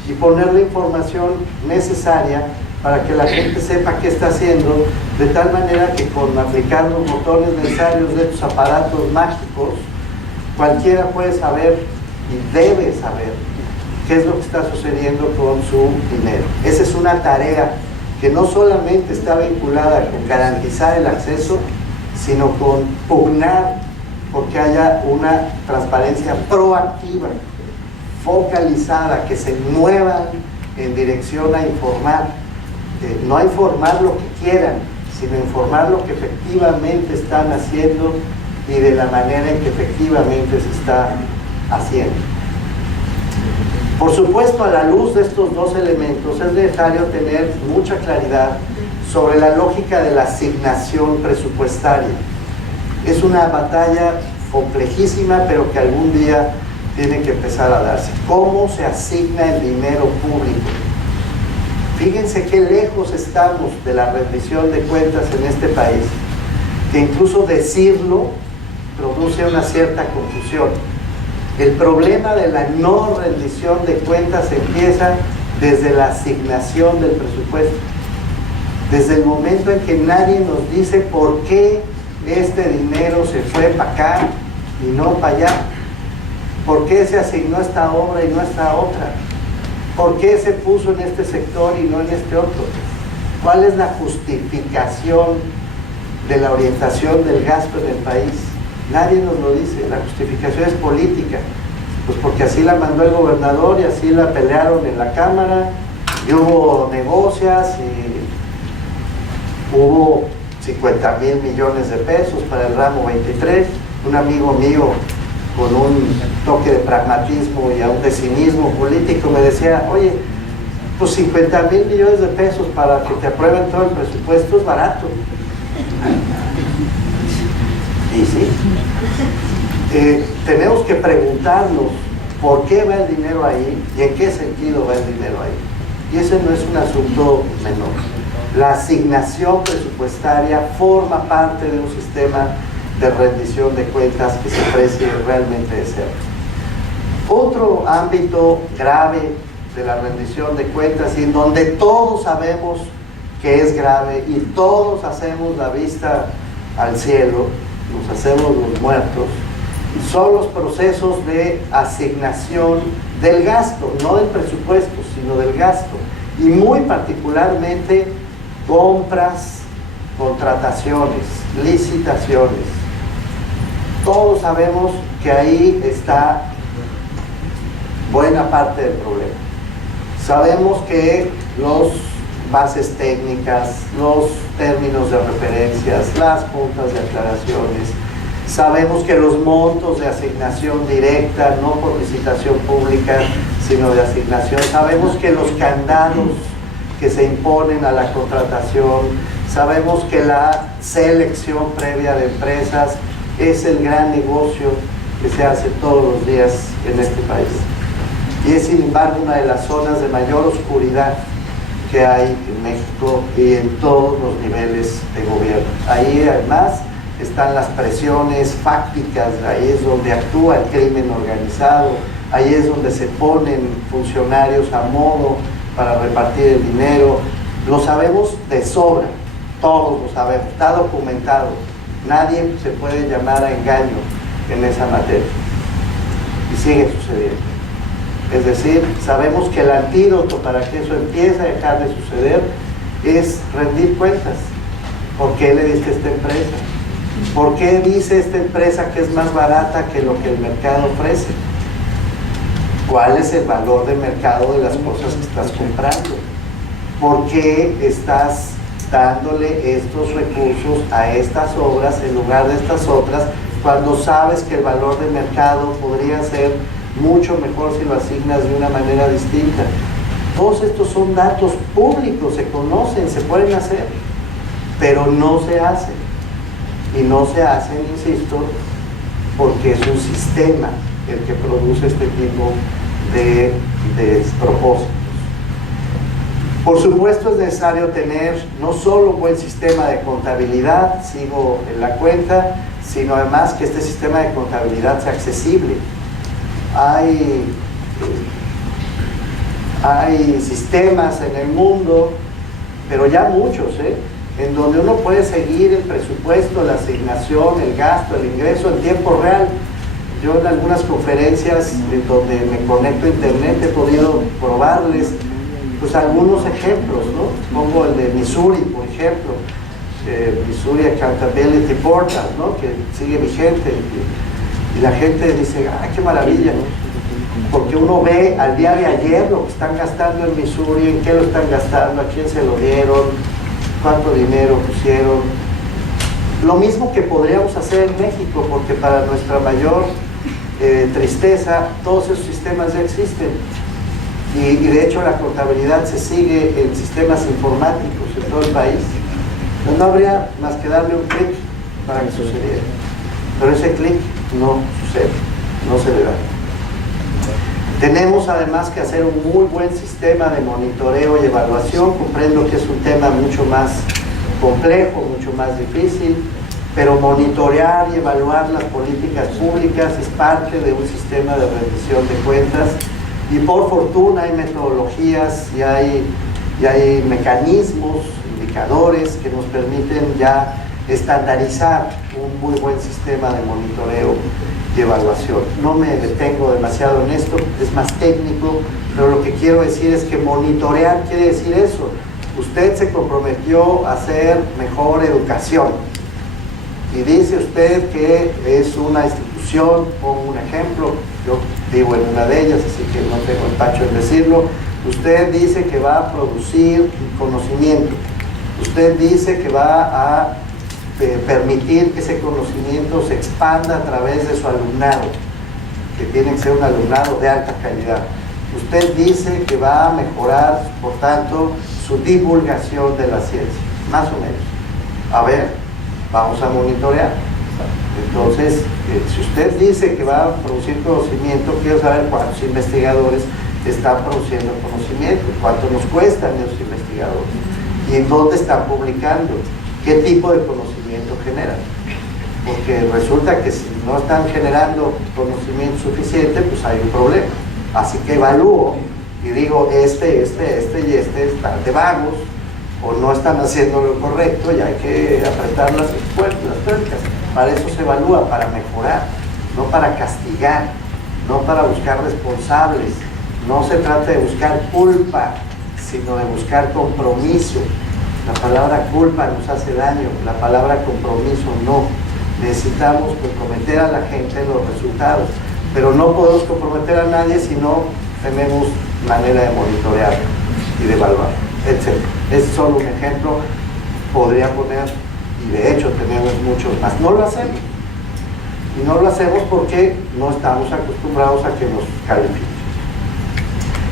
y poner la información necesaria para que la gente sepa qué está haciendo, de tal manera que con aplicar los botones necesarios de estos aparatos mágicos, cualquiera puede saber y debe saber qué es lo que está sucediendo con su dinero. Esa es una tarea que no solamente está vinculada con garantizar el acceso, sino con pugnar porque haya una transparencia proactiva, focalizada, que se muevan en dirección a informar. No a informar lo que quieran, sino informar lo que efectivamente están haciendo y de la manera en que efectivamente se está haciendo. Por supuesto, a la luz de estos dos elementos es necesario tener mucha claridad sobre la lógica de la asignación presupuestaria. Es una batalla complejísima, pero que algún día tiene que empezar a darse. ¿Cómo se asigna el dinero público? Fíjense qué lejos estamos de la rendición de cuentas en este país, que incluso decirlo produce una cierta confusión. El problema de la no rendición de cuentas empieza desde la asignación del presupuesto, desde el momento en que nadie nos dice por qué este dinero se fue para acá y no para allá, por qué se asignó esta obra y no esta otra, por qué se puso en este sector y no en este otro, cuál es la justificación de la orientación del gasto en el país. Nadie nos lo dice. La justificación es política, pues porque así la mandó el gobernador y así la pelearon en la Cámara y hubo negocias y hubo 50,000 millones de pesos para el ramo 23. Un amigo mío, con un toque de pragmatismo y aún de cinismo político, me decía, oye, pues 50,000 millones de pesos para que te aprueben todo el presupuesto es barato. Y sí, tenemos que preguntarnos por qué va el dinero ahí y en qué sentido va el dinero ahí. Y ese no es un asunto menor. La asignación presupuestaria forma parte de un sistema de rendición de cuentas que se precie realmente de cerca. Otro ámbito grave de la rendición de cuentas, y en donde todos sabemos que es grave y todos hacemos la vista al cielo, nos hacemos los muertos, son los procesos de asignación del gasto, no del presupuesto, sino del gasto, y muy particularmente compras, contrataciones, licitaciones. Todos sabemos que ahí está buena parte del problema. Sabemos que los bases técnicas, los términos de referencias, las juntas de aclaraciones, sabemos que los montos de asignación directa, no por licitación pública, sino de asignación, sabemos que los candados que se imponen a la contratación, sabemos que la selección previa de empresas es el gran negocio que se hace todos los días en este país. Y es sin embargo una de las zonas de mayor oscuridad que hay en México y en todos los niveles de gobierno. Ahí además están las presiones fácticas, ahí es donde actúa el crimen organizado, ahí es donde se ponen funcionarios a modo para repartir el dinero. Lo sabemos de sobra, todos lo sabemos, está documentado. Nadie se puede llamar a engaño en esa materia. Y sigue sucediendo. Es decir, sabemos que el antídoto para que eso empiece a dejar de suceder es rendir cuentas. ¿Por qué le diste a esta empresa? ¿Por qué dice esta empresa que es más barata que lo que el mercado ofrece? ¿Cuál es el valor de mercado de las cosas que estás comprando? ¿Por qué estás dándole estos recursos a estas obras en lugar de estas otras, cuando sabes que el valor de mercado podría ser mucho mejor si lo asignas de una manera distinta? Todos estos son datos públicos, se conocen, se pueden hacer, pero no se hacen. Y no se hacen, insisto, porque es un sistema el que produce este tipo de despropósitos. Por supuesto es necesario tener no solo un buen sistema de contabilidad, sigo en la cuenta, sino además que este sistema de contabilidad sea accesible. Hay sistemas en el mundo, pero ya muchos, en donde uno puede seguir el presupuesto, la asignación, el gasto, el ingreso en tiempo real. Yo en algunas conferencias en donde me conecto a internet he podido probarles pues algunos ejemplos, ¿no? Pongo el de Missouri, por ejemplo, Missouri Accountability Portal, ¿no? Que sigue vigente, y la gente dice, ¡ay, qué maravilla! Porque uno ve al día de ayer lo que están gastando en Missouri, en qué lo están gastando, a quién se lo dieron, cuánto dinero pusieron. Lo mismo que podríamos hacer en México, porque para nuestra mayor tristeza, todos esos sistemas ya existen. Y de hecho la contabilidad se sigue en sistemas informáticos en todo el país. No habría más que darle un clic para que sucediera. Pero ese clic no sucede, no se le da. Tenemos además que hacer un muy buen sistema de monitoreo y evaluación. Comprendo que es un tema mucho más complejo, mucho más difícil, pero monitorear y evaluar las políticas públicas es parte de un sistema de rendición de cuentas. Y por fortuna hay metodologías y hay mecanismos, indicadores que nos permiten ya estandarizar un muy buen sistema de monitoreo y evaluación. No me detengo demasiado en esto, es más técnico, pero lo que quiero decir es que monitorear quiere decir eso. Usted se comprometió a hacer mejor educación y dice usted que es una institución, pongo un ejemplo, yo vivo en una de ellas, así que no tengo empacho en decirlo. Usted dice que va a producir conocimiento, usted dice que va a permitir que ese conocimiento se expanda a través de su alumnado, que tiene que ser un alumnado de alta calidad. Usted dice que va a mejorar, por tanto, su divulgación de la ciencia, más o menos. A ver, vamos a monitorear. Entonces, si usted dice que va a producir conocimiento, quiero saber cuántos investigadores están produciendo conocimiento, cuánto nos cuestan esos investigadores y en dónde están publicando, qué tipo de conocimiento generan. Porque resulta que si no están generando conocimiento suficiente, pues hay un problema. Así que evalúo y digo, este y este están de vagos o no están haciendo lo correcto y hay que apretar las tuercas. Para eso se evalúa, para mejorar. no para castigar, no para buscar responsables. No se trata de buscar culpa, sino de buscar compromiso. La palabra culpa nos hace daño, la palabra compromiso no. Necesitamos comprometer a la gente en los resultados, pero no podemos comprometer a nadie si no tenemos manera de monitorear y de evaluar, etc. Es solo un ejemplo, podría poner, y de hecho tenemos muchos más. No lo hacemos. Y no lo hacemos porque no estamos acostumbrados a que nos califiquen.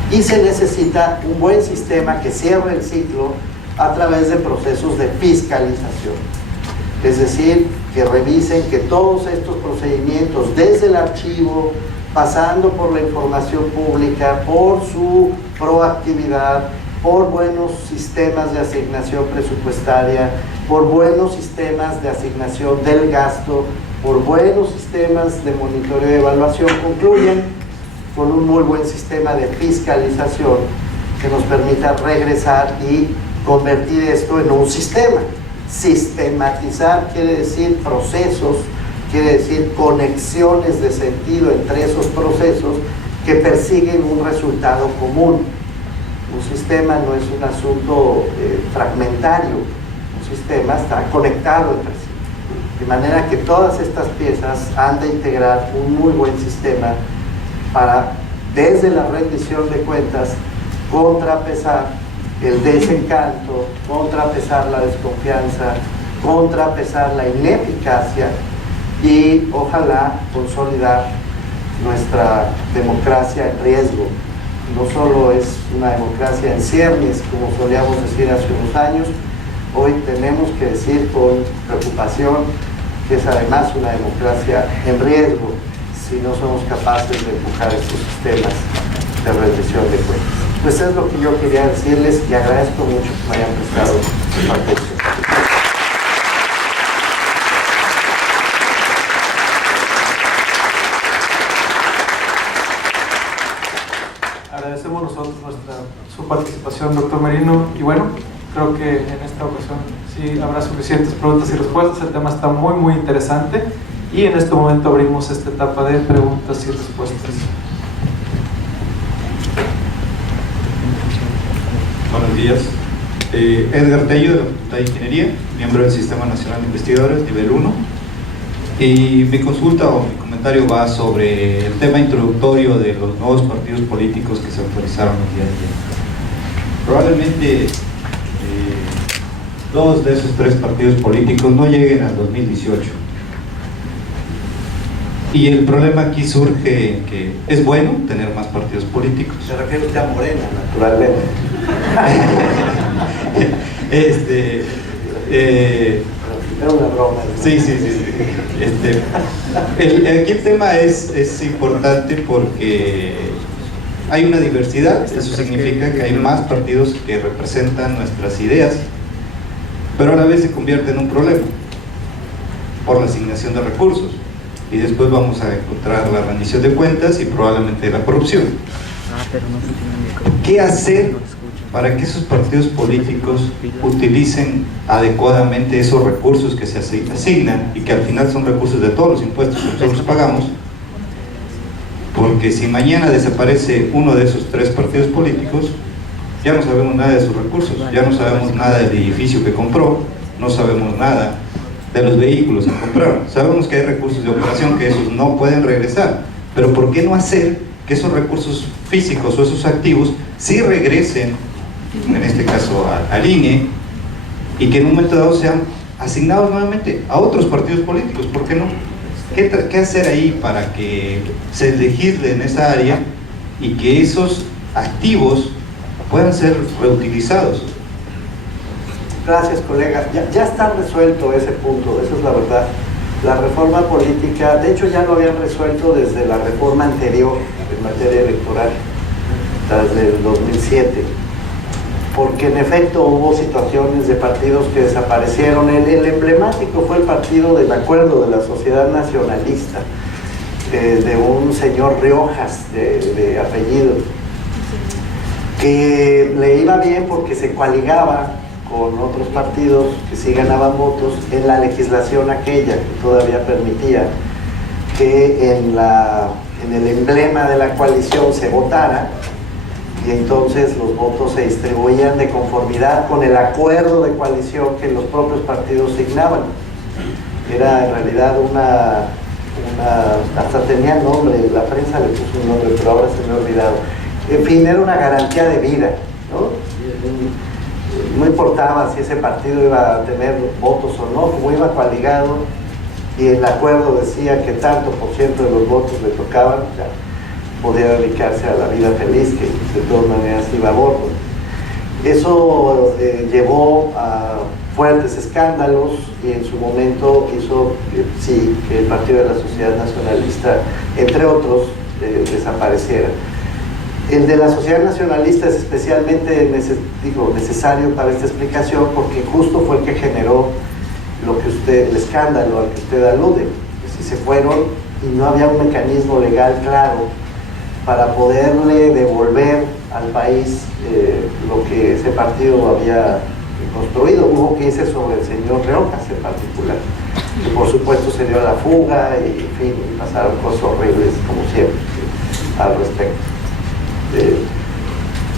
Y se necesita un buen sistema que cierre el ciclo a través de procesos de fiscalización. Es decir, que revisen que todos estos procedimientos, desde el archivo, pasando por la información pública, por su proactividad, por buenos sistemas de asignación presupuestaria, por buenos sistemas de asignación del gasto, por buenos sistemas de monitoreo y evaluación, concluyen con un muy buen sistema de fiscalización que nos permita regresar y convertir esto en un sistema. Sistematizar quiere decir procesos, quiere decir conexiones de sentido entre esos procesos que persiguen un resultado común. Un sistema no es un asunto fragmentario, un sistema está conectado entre sí. De manera que todas estas piezas han de integrar un muy buen sistema para, desde la rendición de cuentas, contrapesar el desencanto, contrapesar la desconfianza, contrapesar la ineficacia y ojalá consolidar nuestra democracia en riesgo. No solo es una democracia en ciernes, como solíamos decir hace unos años, hoy tenemos que decir con preocupación que es además una democracia en riesgo si no somos capaces de empujar estos sistemas de rendición de cuentas. Pues es lo que yo quería decirles y agradezco mucho que me hayan prestado su atención. Agradecemos nosotros su participación, doctor Merino, y bueno, creo que en esta ocasión sí habrá suficientes preguntas y respuestas. El tema está muy interesante y en este momento abrimos esta etapa de preguntas y respuestas. Buenos días. Edgar Tello, de la Facultad de Ingeniería, miembro del Sistema Nacional de Investigadores, nivel 1. Y mi consulta o mi comentario va sobre el tema introductorio de los nuevos partidos políticos que se autorizaron el día de ayer. Probablemente dos de esos tres partidos políticos no lleguen al 2018. Y el problema aquí surge en que es bueno tener más partidos políticos. Se refiere usted a Morena, naturalmente. Era una broma. Sí. Aquí el tema es importante porque hay una diversidad. Eso significa que hay más partidos que representan nuestras ideas, pero a la vez se convierte en un problema por la asignación de recursos. Y después vamos a encontrar la rendición de cuentas y probablemente la corrupción. ¿Qué hacer para que esos partidos políticos utilicen adecuadamente esos recursos que se asignan y que al final son recursos de todos los impuestos que nosotros pagamos? Porque si mañana desaparece uno de esos tres partidos políticos, ya no sabemos nada de sus recursos, ya no sabemos nada del edificio que compró, no sabemos nada de los vehículos que compraron. Sabemos que hay recursos de operación que esos no pueden regresar, pero ¿por qué no hacer que esos recursos físicos o esos activos sí regresen, en este caso al INE, y que en un momento dado sean asignados nuevamente a otros partidos políticos? ¿Por qué no? ¿Qué hacer ahí para que se legisle en esa área y que esos activos puedan ser reutilizados? Gracias, colega. Ya está resuelto ese punto, esa es la verdad. La reforma política, de hecho ya lo habían resuelto desde la reforma anterior en materia electoral, desde el 2007, porque en efecto hubo situaciones de partidos que desaparecieron. El emblemático fue el partido del Acuerdo de la Sociedad Nacionalista, de un señor Riojas, de apellido, que le iba bien porque se coaligaba con otros partidos que sí ganaban votos en la legislación aquella que todavía permitía que en el emblema de la coalición se votara, y entonces los votos se distribuían de conformidad con el acuerdo de coalición que los propios partidos signaban. Era en realidad hasta tenía nombre, la prensa le puso un nombre, pero ahora se me ha olvidado. En fin, era una garantía de vida, ¿no? No importaba si ese partido iba a tener votos o no, como iba coaligado y el acuerdo decía que tanto por ciento de los votos le tocaban, ya podía dedicarse a la vida feliz, que de todas maneras iba a voto. Eso llevó a fuertes escándalos y en su momento hizo que el Partido de la Sociedad Nacionalista, entre otros, desapareciera. El de la Sociedad Nacionalista es especialmente necesario para esta explicación porque justo fue el que generó el escándalo al que usted alude. Si se fueron y no había un mecanismo legal claro para poderle devolver al país lo que ese partido había construido. Hubo que irse sobre el señor Riojas en particular, que por supuesto se dio a la fuga y en fin, pasaron cosas horribles como siempre al respecto.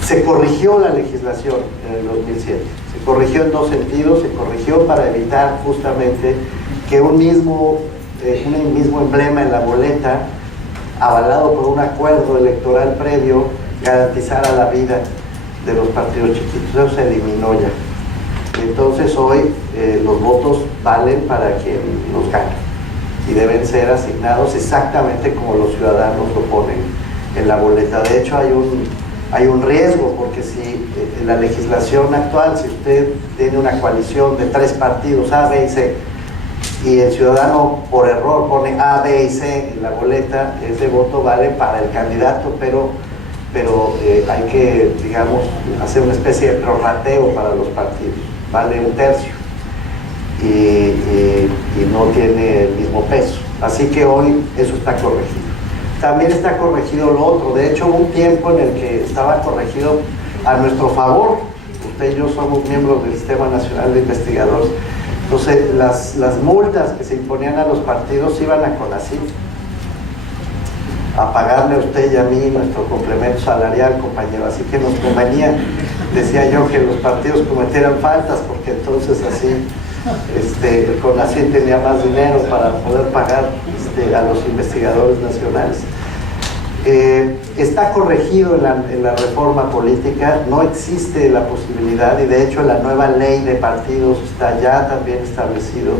Se corrigió la legislación en el 2007, se corrigió en dos sentidos. Se corrigió para evitar justamente que un mismo emblema en la boleta, avalado por un acuerdo electoral previo, garantizara la vida de los partidos chiquitos. Eso se eliminó ya. Entonces hoy los votos valen para quien los gane y deben ser asignados exactamente como los ciudadanos lo ponen en la boleta. De hecho hay un riesgo, porque si en la legislación actual, si usted tiene una coalición de 3 partidos, A, B y C, y el ciudadano por error pone A, B y C en la boleta, ese voto vale para el candidato, pero hay que, digamos, hacer una especie de prorrateo para los partidos, vale 1/3 y no tiene el mismo peso. Así que hoy eso está corregido. También está corregido lo otro. De hecho, hubo un tiempo en el que estaba corregido a nuestro favor. Usted y yo somos miembros del Sistema Nacional de Investigadores. Entonces, las multas que se imponían a los partidos iban a CONACYT, a pagarle a usted y a mí nuestro complemento salarial, compañero. Así que nos convenía, decía yo, que los partidos cometieran faltas, porque entonces así el CONACYT tenía más dinero para poder pagar a los investigadores nacionales. Está corregido en la reforma política. No existe la posibilidad, y de hecho la nueva ley de partidos está ya también establecido,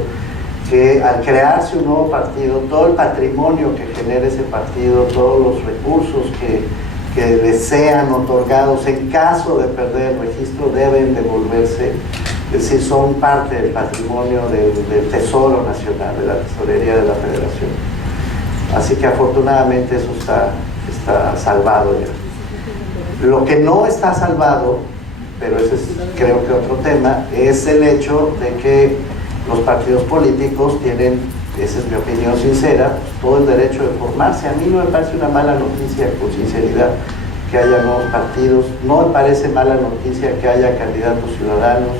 que al crearse un nuevo partido, todo el patrimonio que genere ese partido, todos los recursos que les sean otorgados en caso de perder el registro, deben devolverse. Es decir, son parte del patrimonio del Tesoro Nacional, de la Tesorería de la Federación. Así que afortunadamente eso está salvado ya. Lo que no está salvado, pero ese es creo que otro tema, es el hecho de que los partidos políticos tienen, esa es mi opinión sincera, todo el derecho de formarse. A mí no me parece una mala noticia, con sinceridad, que haya nuevos partidos. No me parece mala noticia que haya candidatos ciudadanos.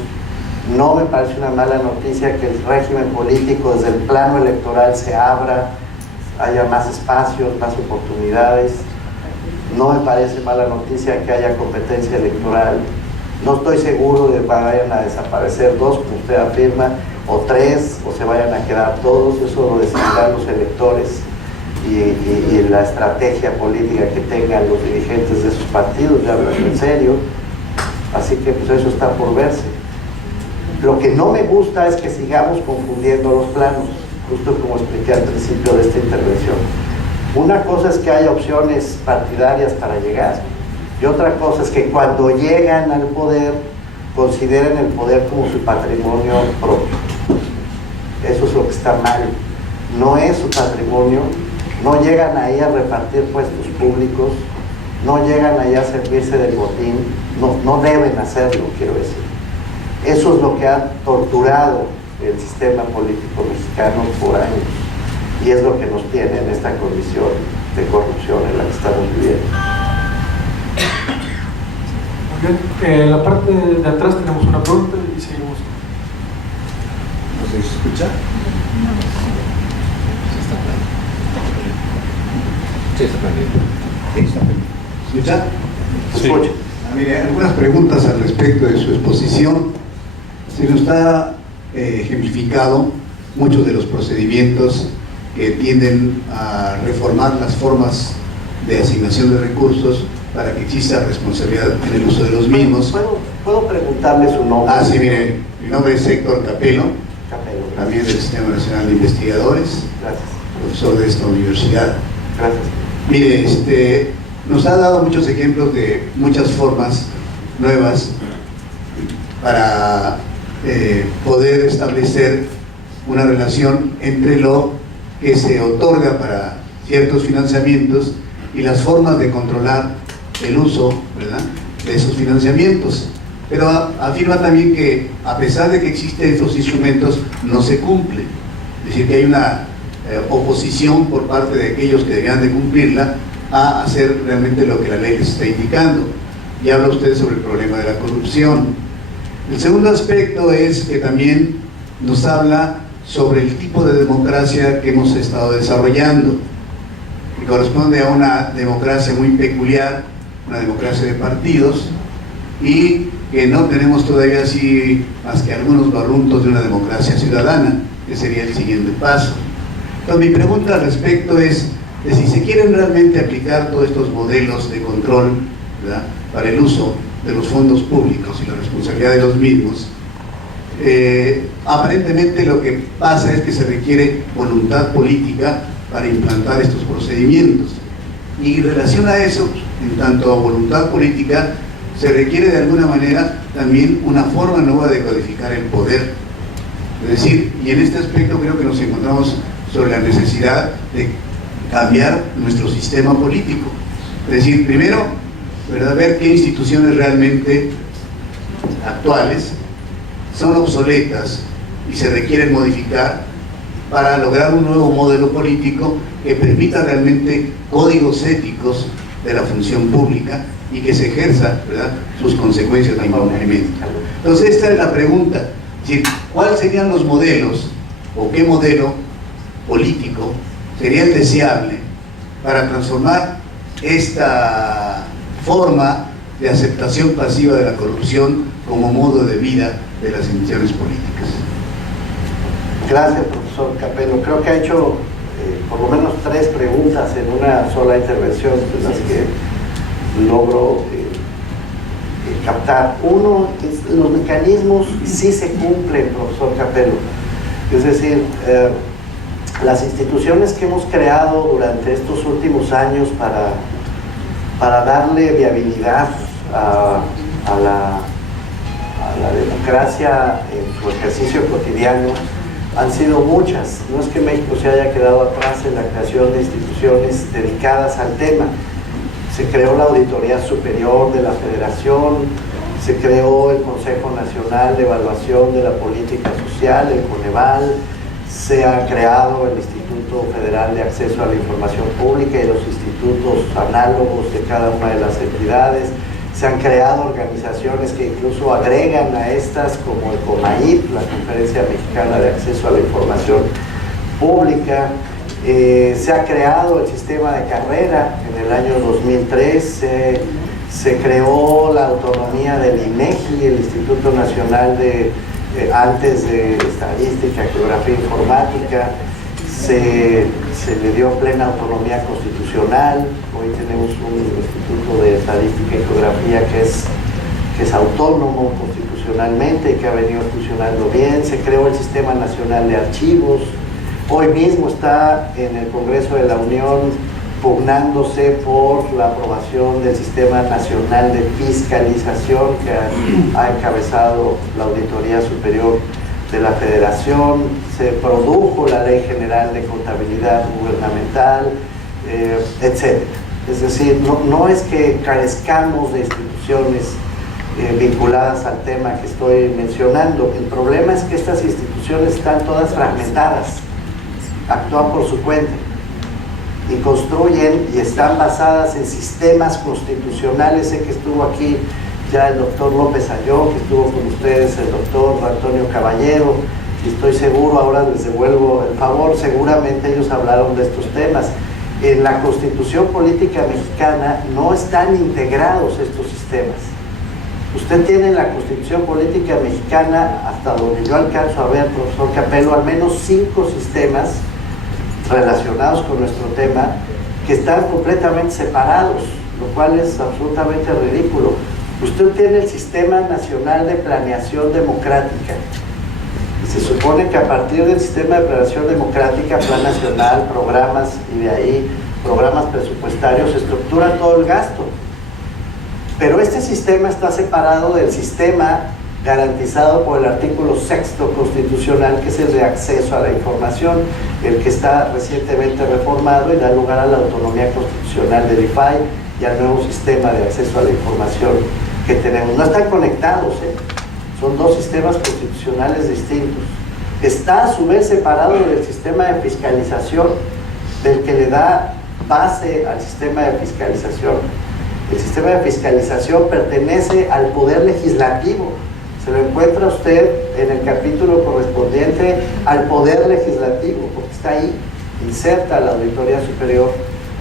No me parece una mala noticia que el régimen político desde el plano electoral se abra, haya más espacios, más oportunidades. No me parece mala noticia que haya competencia electoral. No estoy seguro de que vayan a desaparecer 2, como usted afirma, o 3, o se vayan a quedar todos. Eso lo decidirán los electores y la estrategia política que tengan los dirigentes de esos partidos, ya hablando en serio. Así que pues eso está por verse. Lo que no me gusta es que sigamos confundiendo los planos, justo como expliqué al principio de esta intervención. Una cosa es que haya opciones partidarias para llegar, y otra cosa es que cuando llegan al poder, consideren el poder como su patrimonio propio. Eso es lo que está mal. No es su patrimonio, no llegan ahí a repartir puestos públicos, no llegan ahí a servirse del botín, no deben hacerlo, quiero decir. Eso es lo que ha torturado el sistema político mexicano por años, y es lo que nos tiene en esta condición de corrupción en la que estamos viviendo. Muy bien, en la parte de atrás tenemos una pregunta y seguimos. ¿No se escucha? Sí, está prendido. ¿Escucha? Escuche. Mire, algunas preguntas al respecto de su exposición. Se nos ha ejemplificado muchos de los procedimientos que tienden a reformar las formas de asignación de recursos para que exista responsabilidad en el uso de los mismos. ¿Puedo preguntarle su nombre? Ah, sí, mire, mi nombre es Héctor Capello, Capello. también del Sistema Nacional de Investigadores, Gracias. profesor de esta universidad. Gracias. Mire, nos ha dado muchos ejemplos de muchas formas nuevas para poder establecer una relación entre lo que se otorga para ciertos financiamientos y las formas de controlar el uso, ¿verdad?, de esos financiamientos. Pero afirma también que a pesar de que existen estos instrumentos, no se cumple. Es decir, que hay una oposición por parte de aquellos que deberían de cumplirla a hacer realmente lo que la ley les está indicando. Y habla usted sobre el problema de la corrupción. El segundo aspecto es que también nos habla sobre el tipo de democracia que hemos estado desarrollando, que corresponde a una democracia muy peculiar, una democracia de partidos, y que no tenemos todavía así más que algunos barruntos de una democracia ciudadana, que sería el siguiente paso. Entonces mi pregunta al respecto es de si se quieren realmente aplicar todos estos modelos de control, ¿verdad?, para el uso de los fondos públicos y la responsabilidad de los mismos. Aparentemente lo que pasa es que se requiere voluntad política para implantar estos procedimientos, y en relación a eso, en tanto a voluntad política, se requiere de alguna manera también una forma nueva de codificar el poder. Es decir, y en este aspecto creo que nos encontramos sobre la necesidad de cambiar nuestro sistema político. Es decir, primero, ¿verdad?, ver qué instituciones realmente actuales son obsoletas y se requieren modificar para lograr un nuevo modelo político que permita realmente códigos éticos de la función pública y que se ejerza, ¿verdad?, sus consecuencias de incumplimiento. Entonces esta es la pregunta, es decir, ¿cuáles serían los modelos o qué modelo político sería el deseable para transformar esta forma de aceptación pasiva de la corrupción como modo de vida de las instituciones políticas? Gracias, profesor Capello. Creo que ha hecho por lo menos 3 preguntas en una sola intervención, de las que logro captar. Uno, es los mecanismos sí se cumplen, profesor Capello. Es decir, las instituciones que hemos creado durante estos últimos años para darle viabilidad a la democracia en su ejercicio cotidiano han sido muchas. No es que México se haya quedado atrás en la creación de instituciones dedicadas al tema. Se creó la Auditoría Superior de la Federación, se creó el Consejo Nacional de Evaluación de la Política Social, el Coneval, se ha creado el Instituto Federal de Acceso a la Información Pública y los institutos análogos de cada una de las entidades. Se han creado organizaciones que incluso agregan a estas, como el CONAIP, la Conferencia Mexicana de Acceso a la Información Pública. Se ha creado el sistema de carrera en el año 2003. Se creó la autonomía del INEGI, el Instituto Nacional antes de Estadística, Geografía e Informática. Se le dio plena autonomía constitucional. Hoy tenemos un Instituto de Estadística y Geografía que es autónomo constitucionalmente y que ha venido funcionando bien. Se creó el Sistema Nacional de Archivos. Hoy mismo está en el Congreso de la Unión pugnándose por la aprobación del Sistema Nacional de Fiscalización que ha encabezado la Auditoría Superior de la Federación. Se produjo la Ley General de Contabilidad Gubernamental, etc. Es decir, no es que carezcamos de instituciones vinculadas al tema que estoy mencionando. El problema es que estas instituciones están todas fragmentadas, actúan por su cuenta y construyen y están basadas en sistemas constitucionales. Sé que estuvo aquí ya el doctor López Ayllón, que estuvo con ustedes el doctor Antonio Caballero, y estoy seguro, ahora les devuelvo el favor, seguramente ellos hablaron de estos temas. En la Constitución Política Mexicana no están integrados estos sistemas. Usted tiene en la Constitución Política Mexicana, hasta donde yo alcanzo a ver, profesor Capello, al menos 5 sistemas relacionados con nuestro tema que están completamente separados, lo cual es absolutamente ridículo. Usted tiene el Sistema Nacional de Planeación Democrática. Se supone que a partir del Sistema de Planeación Democrática, Plan Nacional, programas, y de ahí programas presupuestarios, se estructura todo el gasto. Pero este sistema está separado del sistema garantizado por el artículo 6º constitucional, que es el de acceso a la información, el que está recientemente reformado y da lugar a la autonomía constitucional del IFAI y al nuevo sistema de acceso a la información que tenemos. No están conectados, son 2 sistemas constitucionales distintos. Está a su vez separado del sistema de fiscalización, del que le da base al sistema de fiscalización. El sistema de fiscalización pertenece al Poder Legislativo. Se lo encuentra usted en el capítulo correspondiente al Poder Legislativo, porque está ahí, inserta la Auditoría Superior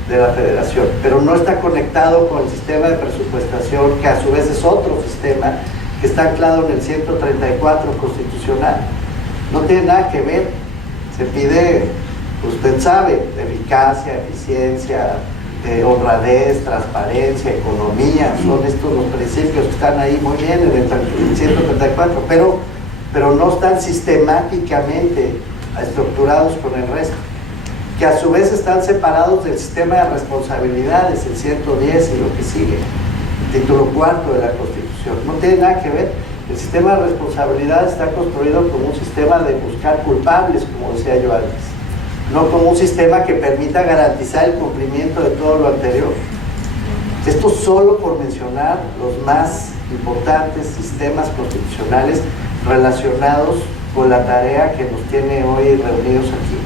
de la Federación, pero no está conectado con el sistema de presupuestación, que a su vez es otro sistema que está anclado en el 134 constitucional. No tiene nada que ver. Se pide, usted sabe, eficacia, eficiencia, honradez, transparencia, economía, son estos los principios que están ahí muy bien en el 134, pero no están sistemáticamente estructurados con el resto, que a su vez están separados del sistema de responsabilidades, el 110 y lo que sigue, el título 4 de la Constitución. No tiene nada que ver. El sistema de responsabilidades está construido como un sistema de buscar culpables, como decía yo antes, no como un sistema que permita garantizar el cumplimiento de todo lo anterior. Esto solo por mencionar los más importantes sistemas constitucionales relacionados con la tarea que nos tiene hoy reunidos aquí.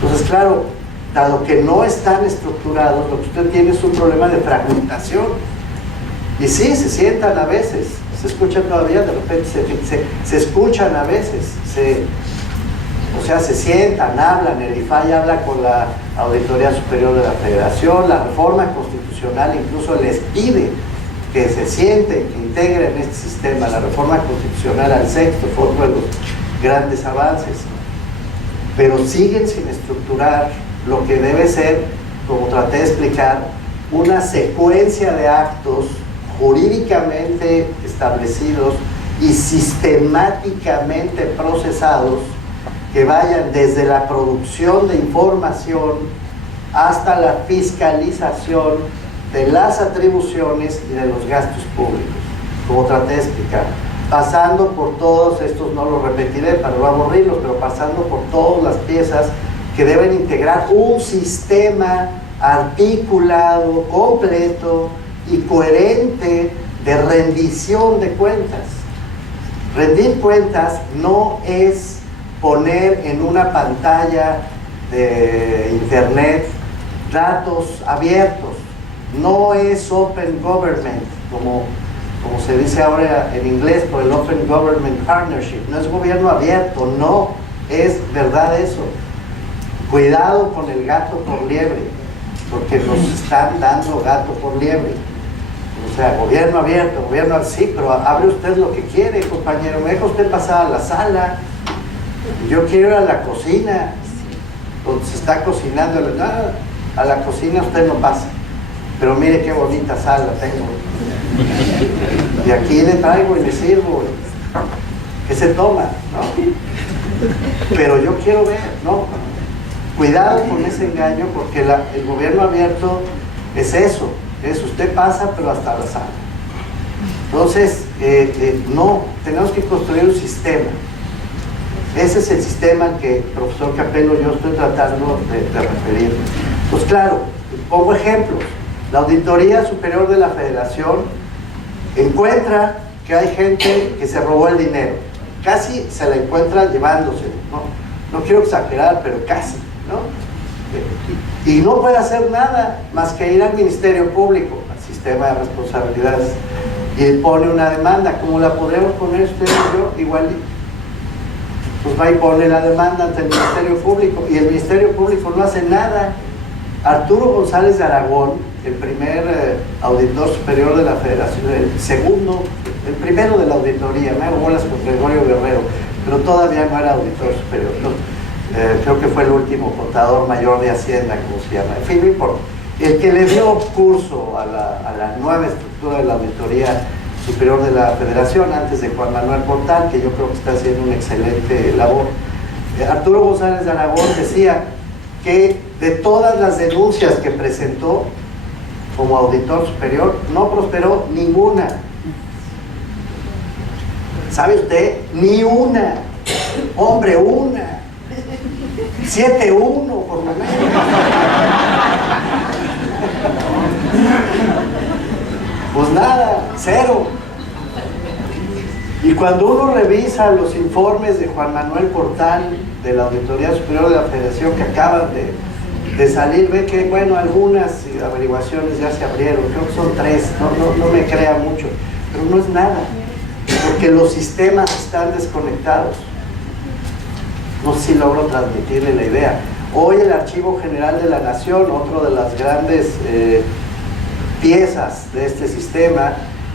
Entonces, claro, dado que no están estructurados, lo que usted tiene es un problema de fragmentación. Y sí, se sientan a veces, se escuchan todavía, de repente se escuchan a veces, se sientan, hablan, el IFAI habla con la Auditoría Superior de la Federación, la reforma constitucional incluso les pide que se sienten, que integren este sistema. La reforma constitucional al 6º fue uno de los grandes avances, pero siguen sin estructurar lo que debe ser, como traté de explicar, una secuencia de actos jurídicamente establecidos y sistemáticamente procesados que vayan desde la producción de información hasta la fiscalización de las atribuciones y de los gastos públicos, como traté de explicar, pasando por todos estos, no los repetiré para no aburrirlos, pero pasando por todas las piezas que deben integrar un sistema articulado, completo y coherente de rendición de cuentas. Rendir cuentas no es poner en una pantalla de internet datos abiertos, no es open government, como se dice ahora en inglés por el Open Government Partnership, no es gobierno abierto, no es verdad eso. Cuidado con el gato por liebre, porque nos están dando gato por liebre. O sea, gobierno abierto, gobierno así, pero abre usted lo que quiere, compañero, me deja usted pasar a la sala. Yo quiero ir a la cocina, donde se está cocinando. A la cocina usted no pasa, pero mire qué bonita sala tengo. Y aquí le traigo y le sirvo. ¿Qué se toma? ¿No? Pero yo quiero ver, ¿no? Cuidado con ese engaño, porque el gobierno abierto es eso, usted pasa pero hasta la sala. Entonces, no, tenemos que construir un sistema. Ese es el sistema al que, profesor Capello, yo estoy tratando de referir. Pues claro, pongo ejemplos. La Auditoría Superior de la Federación encuentra que hay gente que se robó el dinero. Casi se la encuentra llevándose, ¿no? No quiero exagerar, pero casi, ¿no? Y no puede hacer nada más que ir al Ministerio Público, al sistema de responsabilidades, y él pone una demanda, como la podremos poner usted y yo, igual. Pues va y pone la demanda ante el Ministerio Público, y el Ministerio Público no hace nada. Arturo González de Aragón, el primer auditor superior de la Federación, el primero de la auditoría, me hago bolas con Gregorio Guerrero, pero todavía no era auditor superior, ¿no? Creo que fue el último contador mayor de Hacienda, como se llama, en fin, no importa. El que le dio curso a la nueva estructura de la Auditoría Superior de la Federación, antes de Juan Manuel Portal, que yo creo que está haciendo una excelente labor. Arturo González de Aragón decía que de todas las denuncias que presentó como auditor superior, no prosperó ninguna. ¿Sabe usted? Ni una. Hombre, una. 7-1 por lo menos. Pues nada, 0. Y cuando uno revisa los informes de Juan Manuel Portal de la Auditoría Superior de la Federación que acaban de salir, ve que, bueno, algunas averiguaciones ya se abrieron, creo que son 3, no me crea mucho, pero no es nada, porque los sistemas están desconectados. No sé si logro transmitirle la idea. Hoy el Archivo General de la Nación, otro de las grandes piezas de este sistema,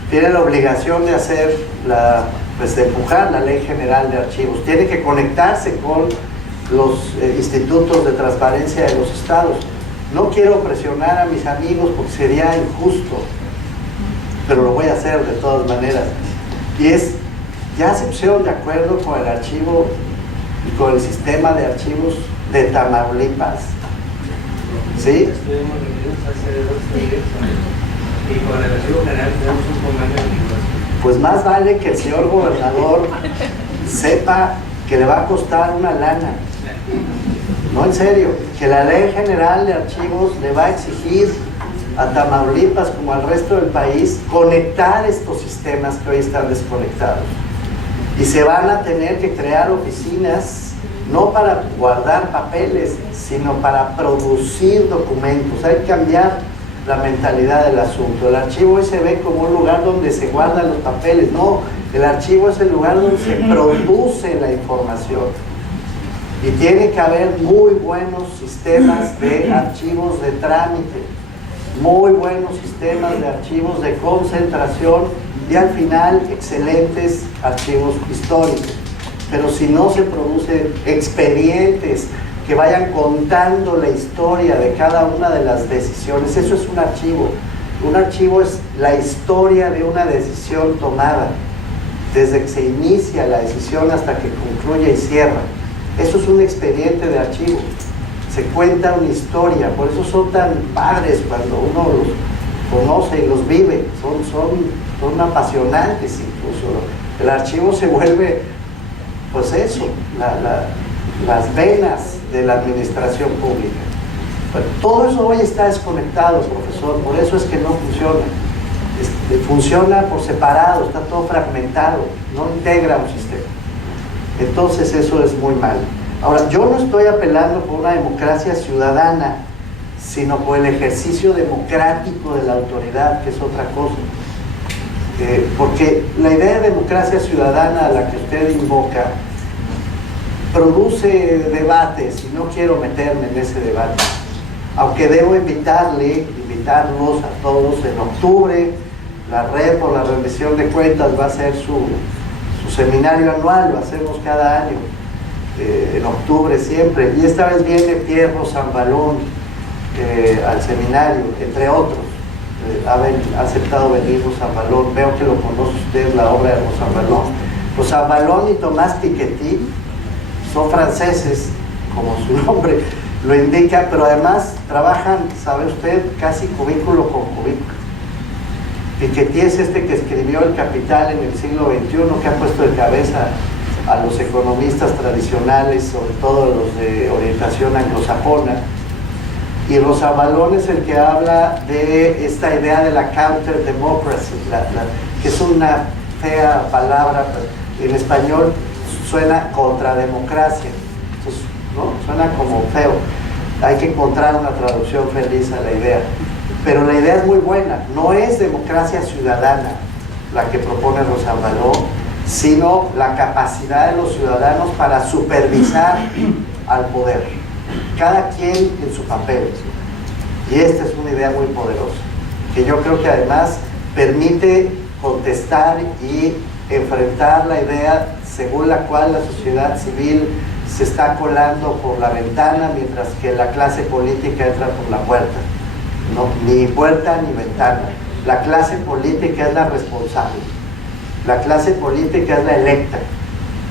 tiene la obligación de hacer de empujar la Ley General de Archivos. Tiene que conectarse con los institutos de transparencia de los estados. No quiero presionar a mis amigos porque sería injusto, pero lo voy a hacer de todas maneras. Y ya se pusieron de acuerdo con el archivo y con el sistema de archivos de Tamaulipas. ¿Sí? Estuvimos reunidos hace 2 días y con el Archivo General tenemos un convenio de vinculación. Pues más vale que el señor gobernador sepa que le va a costar una lana. No, en serio, que la Ley General de Archivos le va a exigir a Tamaulipas, como al resto del país, conectar estos sistemas que hoy están desconectados. Y se van a tener que crear oficinas, no para guardar papeles, sino para producir documentos. Hay que cambiar la mentalidad del asunto. El archivo hoy se ve como un lugar donde se guardan los papeles. No, el archivo es el lugar donde se produce la información. Y tiene que haber muy buenos sistemas de archivos de trámite, muy buenos sistemas de archivos de concentración y al final excelentes archivos históricos. Pero si no se producen expedientes que vayan contando la historia de cada una de las decisiones, eso es un archivo. Un archivo es la historia de una decisión tomada, desde que se inicia la decisión hasta que concluye y cierra. Eso es un expediente de archivo. Se cuenta una historia, por eso son tan padres cuando uno los conoce y los vive, son apasionantes incluso. El archivo se vuelve, pues eso, las venas de la administración pública. Pero todo eso hoy está desconectado, profesor, por eso es que no funciona. Funciona por separado, está todo fragmentado, no integra un sistema. Entonces eso es muy malo. Ahora, yo no estoy apelando por una democracia ciudadana, sino por el ejercicio democrático de la autoridad, que es otra cosa. Porque la idea de democracia ciudadana a la que usted invoca produce debates y no quiero meterme en ese debate, aunque debo invitarlos a todos. En octubre la Red por la Rendición de Cuentas va a hacer su seminario anual, lo hacemos cada año, en octubre siempre, y esta vez viene Pierre Rosanvallon al seminario, entre otros. Ha aceptado venir Rosanvallon, veo que lo conoce usted, la obra de Rosanvallon. Rosanvallon y Tomás Piketty son franceses, como su nombre lo indica, pero además trabajan, sabe usted, casi cubículo con cubículo. Piketty es este que escribió El Capital en el siglo XXI, que ha puesto de cabeza a los economistas tradicionales, sobre todo los de orientación anglosajona. Y Rosanvallon es el que habla de esta idea de la counter-democracy, que es una fea palabra, en español suena contrademocracia, entonces, ¿no? Suena como feo. Hay que encontrar una traducción feliz a la idea. Pero la idea es muy buena. No es democracia ciudadana la que propone Rosanvallon, sino la capacidad de los ciudadanos para supervisar al poder, cada quien en su papel. Y esta es una idea muy poderosa, que yo creo que además permite contestar y enfrentar la idea según la cual la sociedad civil se está colando por la ventana, mientras que la clase política entra por la puerta. No, ni puerta ni ventana. La clase política es la responsable. La clase política es la electa.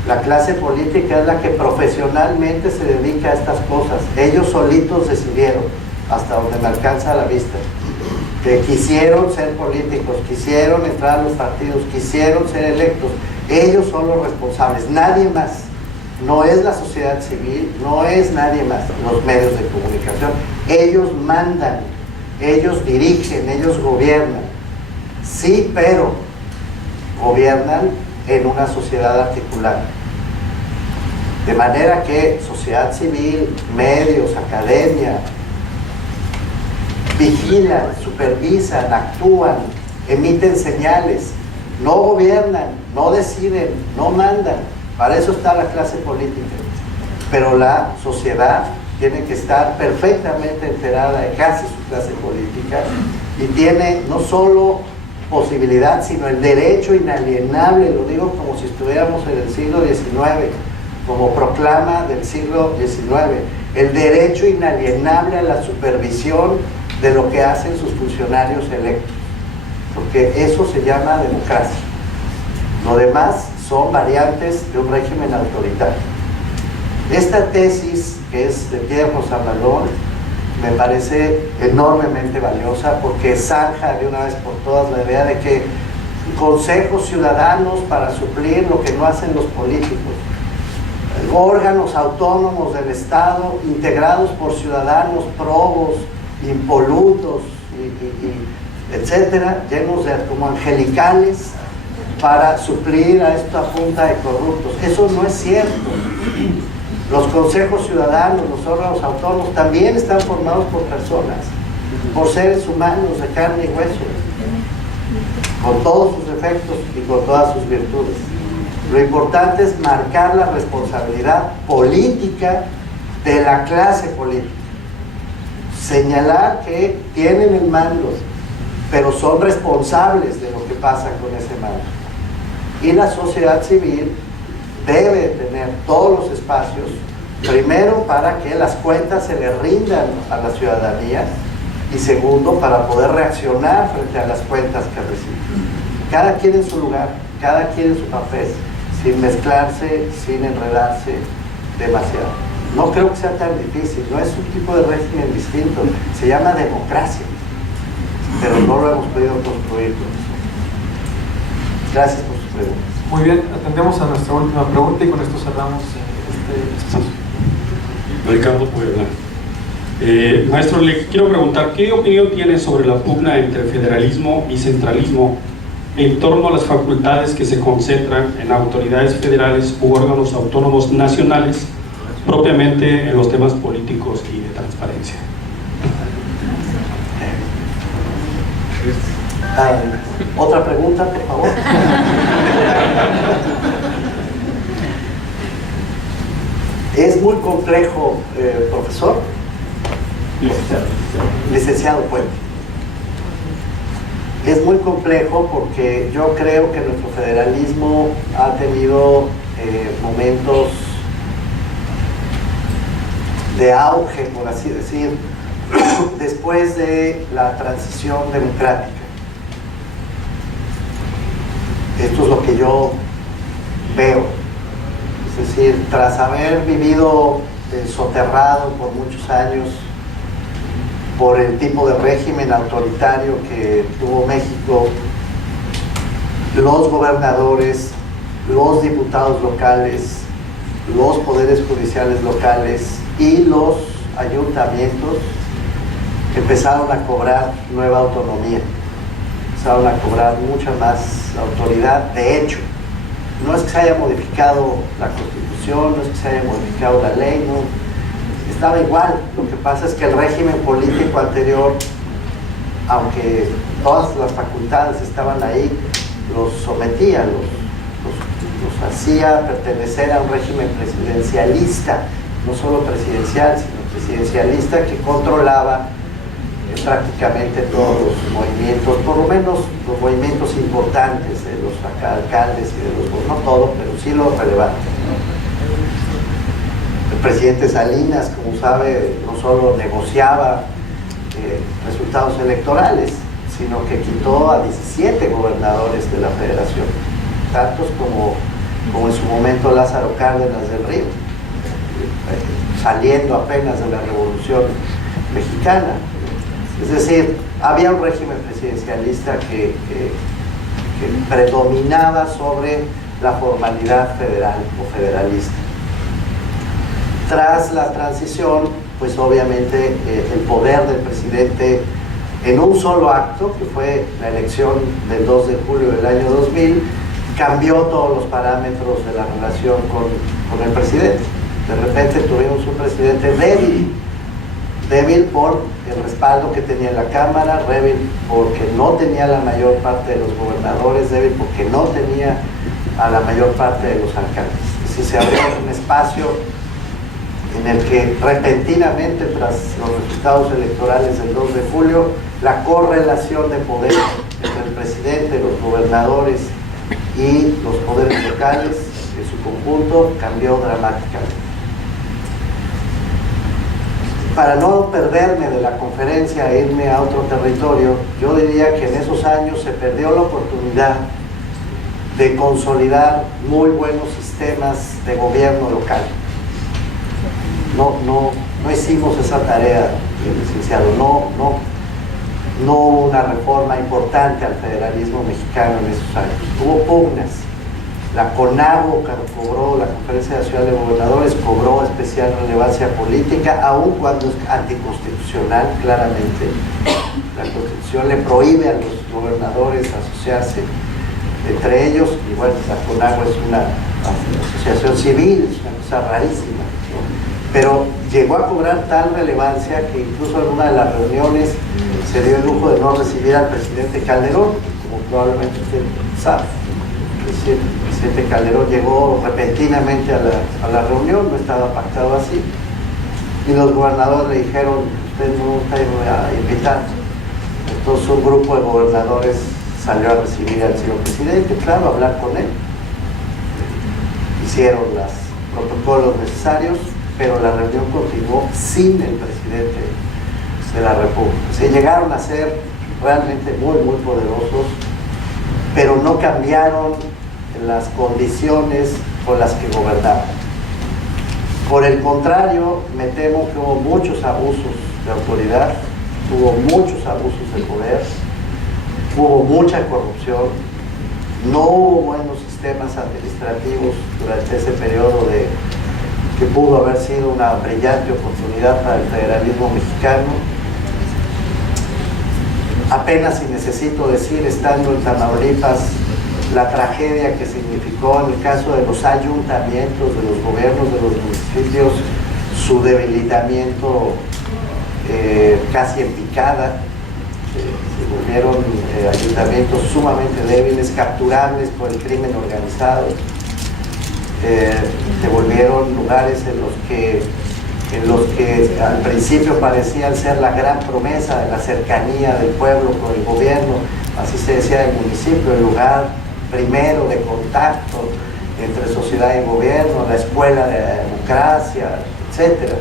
La clase política es la que profesionalmente se dedica a estas cosas. Ellos solitos decidieron, hasta donde me alcanza la vista, que quisieron ser políticos, quisieron entrar a los partidos, quisieron ser electos. Ellos son los responsables, nadie más. No es la sociedad civil, no es nadie más, los medios de comunicación. Ellos mandan, ellos dirigen, ellos gobiernan. Sí, pero gobiernan en una sociedad articulada. De manera que sociedad civil, medios, academia, vigilan, supervisan, actúan, emiten señales, no gobiernan, no deciden, no mandan. Para eso está la clase política. Pero la sociedad tiene que estar perfectamente enterada de qué hace su clase política y tiene no solo posibilidad, sino el derecho inalienable, lo digo como si estuviéramos en el siglo XIX, como proclama del siglo XIX, el derecho inalienable a la supervisión de lo que hacen sus funcionarios electos, porque eso se llama democracia. Lo demás son variantes de un régimen autoritario. Esta tesis, que es de Pierre Rosamballon, me parece enormemente valiosa porque zanja de una vez por todas la idea de que consejos ciudadanos para suplir lo que no hacen los políticos, órganos autónomos del Estado integrados por ciudadanos probos, impolutos, etcétera, llenos de como angelicales, para suplir a esta punta de corruptos. Eso no es cierto. Los consejos ciudadanos, los órganos autónomos también están formados por personas, por seres humanos de carne y hueso, con todos sus defectos y con todas sus virtudes. Lo importante es marcar la responsabilidad política de la clase política, señalar que tienen el mando, pero son responsables de lo que pasa con ese mando. Y la sociedad civil debe tener todos los espacios, primero para que las cuentas se le rindan a la ciudadanía y segundo para poder reaccionar frente a las cuentas que reciben. Cada quien en su lugar, cada quien en su papel, sin mezclarse, sin enredarse demasiado. No creo que sea tan difícil, no es un tipo de régimen distinto, se llama democracia, pero no lo hemos podido construir con eso. Gracias por sus preguntas. Muy bien, atendemos a nuestra última pregunta y con esto cerramos este espacio. Ricardo Puebla. Maestro, le quiero preguntar, ¿qué opinión tiene sobre la pugna entre federalismo y centralismo en torno a las facultades que se concentran en autoridades federales u órganos autónomos nacionales, propiamente en los temas políticos y de transparencia? Otra pregunta, por favor. Es muy complejo, profesor. Licenciado Puente. Es muy complejo porque yo creo que nuestro federalismo ha tenido momentos de auge, por así decir, después de la transición democrática. Esto es lo que yo veo. Es decir, tras haber vivido soterrado por muchos años por el tipo de régimen autoritario que tuvo México, los gobernadores, los diputados locales, los poderes judiciales locales y los ayuntamientos empezaron a cobrar nueva autonomía, empezaron a cobrar mucha más autoridad. De hecho, no es que se haya modificado la Constitución, no es que se haya modificado la ley, no, estaba igual. Lo que pasa es que el régimen político anterior, aunque todas las facultades estaban ahí, los sometía, los hacía pertenecer a un régimen presidencialista, no solo presidencial, sino presidencialista, que controlaba prácticamente todos los movimientos, por lo menos los movimientos importantes de los alcaldes y de los, no todo, pero sí lo relevante. El presidente Salinas, como sabe, no solo negociaba resultados electorales, sino que quitó a 17 gobernadores de la federación, tantos como en su momento Lázaro Cárdenas del Río, saliendo apenas de la Revolución Mexicana. Es decir, había un régimen presidencialista que predominaba sobre la formalidad federal o federalista. Tras la transición, pues obviamente el poder del presidente en un solo acto, que fue la elección del 2 de julio del año 2000, cambió todos los parámetros de la relación con el presidente. De repente tuvimos un presidente débil por el respaldo que tenía en la Cámara, débil porque no tenía la mayor parte de los gobernadores, débil porque no tenía a la mayor parte de los alcaldes. Es decir, se abrió un espacio en el que repentinamente, tras los resultados electorales del 2 de julio, la correlación de poder entre el presidente, los gobernadores y los poderes locales en su conjunto cambió dramáticamente. Para no perderme de la conferencia e irme a otro territorio, yo diría que en esos años se perdió la oportunidad de consolidar muy buenos sistemas de gobierno local. No hicimos esa tarea, licenciado, no hubo una reforma importante al federalismo mexicano en esos años. Hubo pugnas. La CONAGO cobró, la Conferencia Nacional de Gobernadores cobró especial relevancia política, aun cuando es anticonstitucional, claramente. La Constitución le prohíbe a los gobernadores asociarse entre ellos, y bueno, la CONAGO es una asociación civil, es una cosa rarísima, ¿no? Pero llegó a cobrar tal relevancia que incluso en una de las reuniones se dio el lujo de no recibir al presidente Calderón, como probablemente usted sabe. El presidente Calderón llegó repentinamente a la reunión, no estaba pactado así, y los gobernadores le dijeron: usted no está invitado. Entonces un grupo de gobernadores salió a recibir al señor presidente, claro, a hablar con él. Hicieron los protocolos necesarios, pero la reunión continuó sin el presidente de la República. Se llegaron a ser realmente muy poderosos, pero no cambiaron las condiciones con las que gobernaban. Por el contrario, me temo que hubo muchos abusos de autoridad, hubo muchos abusos de poder, hubo mucha corrupción, no hubo buenos sistemas administrativos durante ese periodo que pudo haber sido una brillante oportunidad para el federalismo mexicano. Apenas si necesito decir, estando en Tamaulipas, la tragedia que significó en el caso de los ayuntamientos, de los gobiernos de los municipios, su debilitamiento casi en picada. Se volvieron ayuntamientos sumamente débiles, capturables por el crimen organizado. Se volvieron lugares en los que al principio parecían ser la gran promesa de la cercanía del pueblo con el gobierno. Así se decía el municipio, el lugar primero de contacto entre sociedad y gobierno, la escuela de la democracia, etc.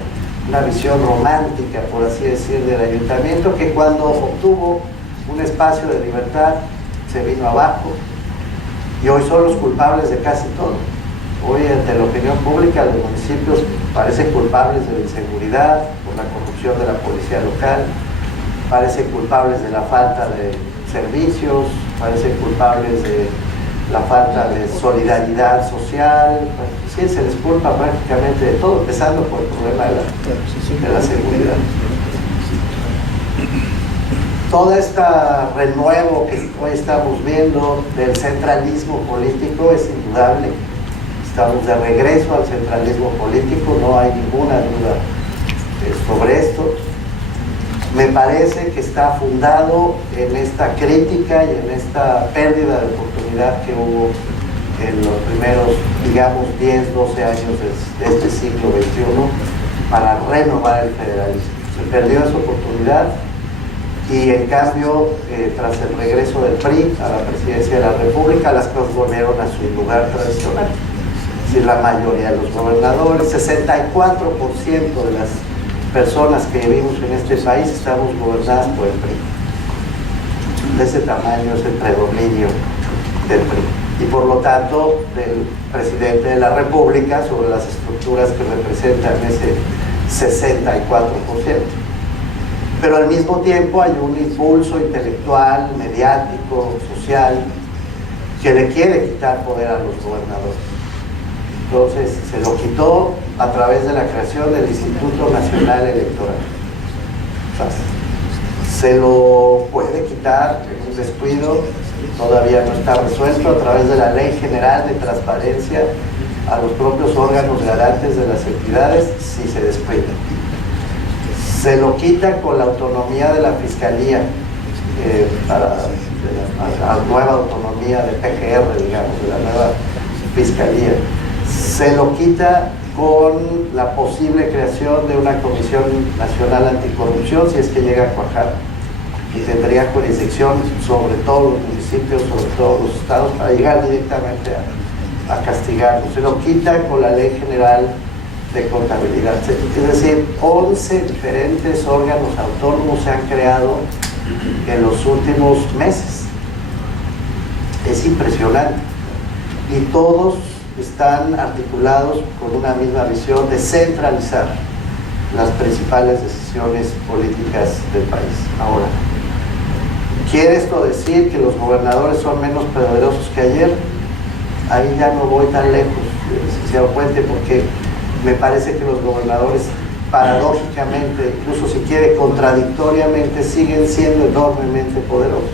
Una visión romántica, por así decir, del ayuntamiento, que cuando obtuvo un espacio de libertad se vino abajo, y hoy son los culpables de casi todo. Hoy, ante la opinión pública, los municipios parecen culpables de la inseguridad, por la corrupción de la policía local, parecen culpables de la falta de servicios, parecen culpables de la falta de solidaridad social. Sí, se les culpa prácticamente de todo, empezando por el problema de la seguridad. Todo este renuevo que hoy estamos viendo del centralismo político es indudable. Estamos de regreso al centralismo político, no hay ninguna duda sobre esto. Me parece que está fundado en esta crítica y en esta pérdida de oportunidad que hubo en los primeros, digamos, 10, 12 años de este siglo XXI para renovar el federalismo. Se perdió esa oportunidad Y en cambio, tras el regreso del PRI a la presidencia de la República, las cosas volvieron a su lugar tradicional. Es decir, la mayoría de los gobernadores, 64% de las personas que vivimos en este país estamos gobernadas por el PRI. De ese tamaño es el predominio del PRI. Y por lo tanto, del presidente de la República sobre las estructuras que representan ese 64%. Pero al mismo tiempo hay un impulso intelectual, mediático, social, que le quiere quitar poder a los gobernadores. Entonces se lo quitó a través de la creación del Instituto Nacional Electoral. O sea, se lo puede quitar en un descuido, todavía no está resuelto, a través de la Ley General de Transparencia a los propios órganos garantes de las entidades si se descuida. Se lo quita con la autonomía de la Fiscalía, la nueva autonomía de PGR, digamos, de la nueva Fiscalía. Se lo quita con la posible creación de una Comisión Nacional Anticorrupción, si es que llega a cuajar, y tendría jurisdicción sobre todos los municipios, sobre todos los estados, para llegar directamente a castigarlos. Se lo quita con la Ley General de Contabilidad. Es decir, 11 diferentes órganos autónomos se han creado en los últimos meses. Es impresionante. Y todos están articulados con una misma visión de centralizar las principales decisiones políticas del país. Ahora, ¿quiere esto decir que los gobernadores son menos poderosos que ayer? Ahí ya no voy tan lejos, licenciado Puente, porque me parece que los gobernadores, paradójicamente, incluso si quiere contradictoriamente, siguen siendo enormemente poderosos.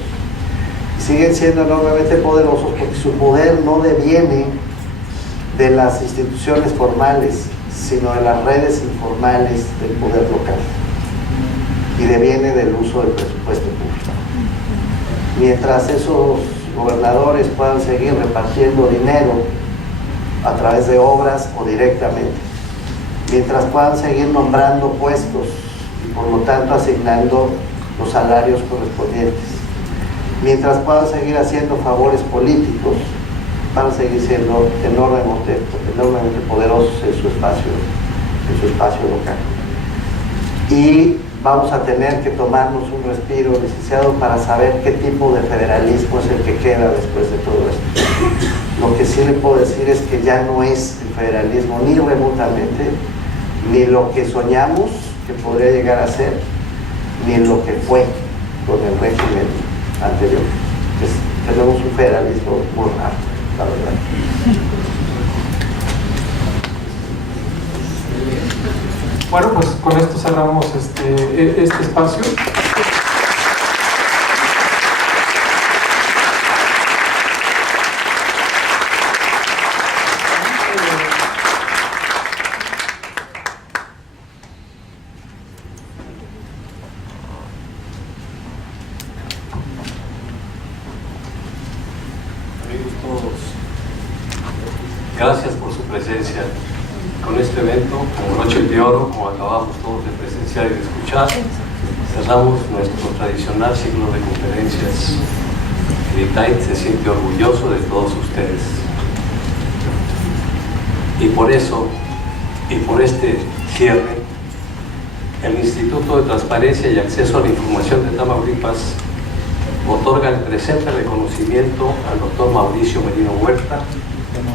Siguen siendo enormemente poderosos porque su poder no deviene de las instituciones formales, sino de las redes informales del poder local, y deviene del uso del presupuesto público. Mientras esos gobernadores puedan seguir repartiendo dinero a través de obras o directamente, mientras puedan seguir nombrando puestos y por lo tanto asignando los salarios correspondientes, mientras puedan seguir haciendo favores políticos, van a seguir siendo enormemente poderosos en su espacio local. Y vamos a tener que tomarnos un respiro, licenciado, para saber qué tipo de federalismo es el que queda después de todo esto. Lo que sí le puedo decir es que ya no es el federalismo ni remotamente, ni lo que soñamos que podría llegar a ser, ni lo que fue con el régimen anterior. Tenemos un federalismo muy raro, la verdad. Bueno, pues con esto cerramos este espacio. Amigos todos, gracias por su presencia. Con este evento, como Noche de Oro, como acabamos todos de presenciar y de escuchar, cerramos nuestro tradicional ciclo de conferencias. El ITAIT se siente orgulloso de todos ustedes. Y por eso, y por este cierre, el Instituto de Transparencia y Acceso a la Información de Tamaulipas otorga el presente reconocimiento al doctor Mauricio Merino Huerta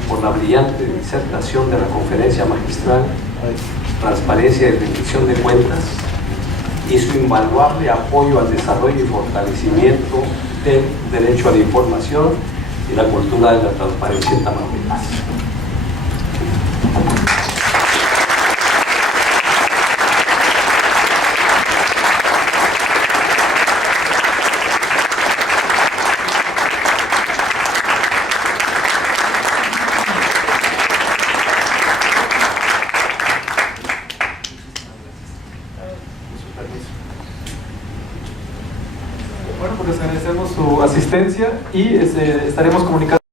por la brillante disertación de la conferencia magistral Transparencia y Rendición de Cuentas y su invaluable apoyo al desarrollo y fortalecimiento del derecho a la información y la cultura de la transparencia en Tamaulipas. Bueno, pues les agradecemos su asistencia y estaremos comunicando.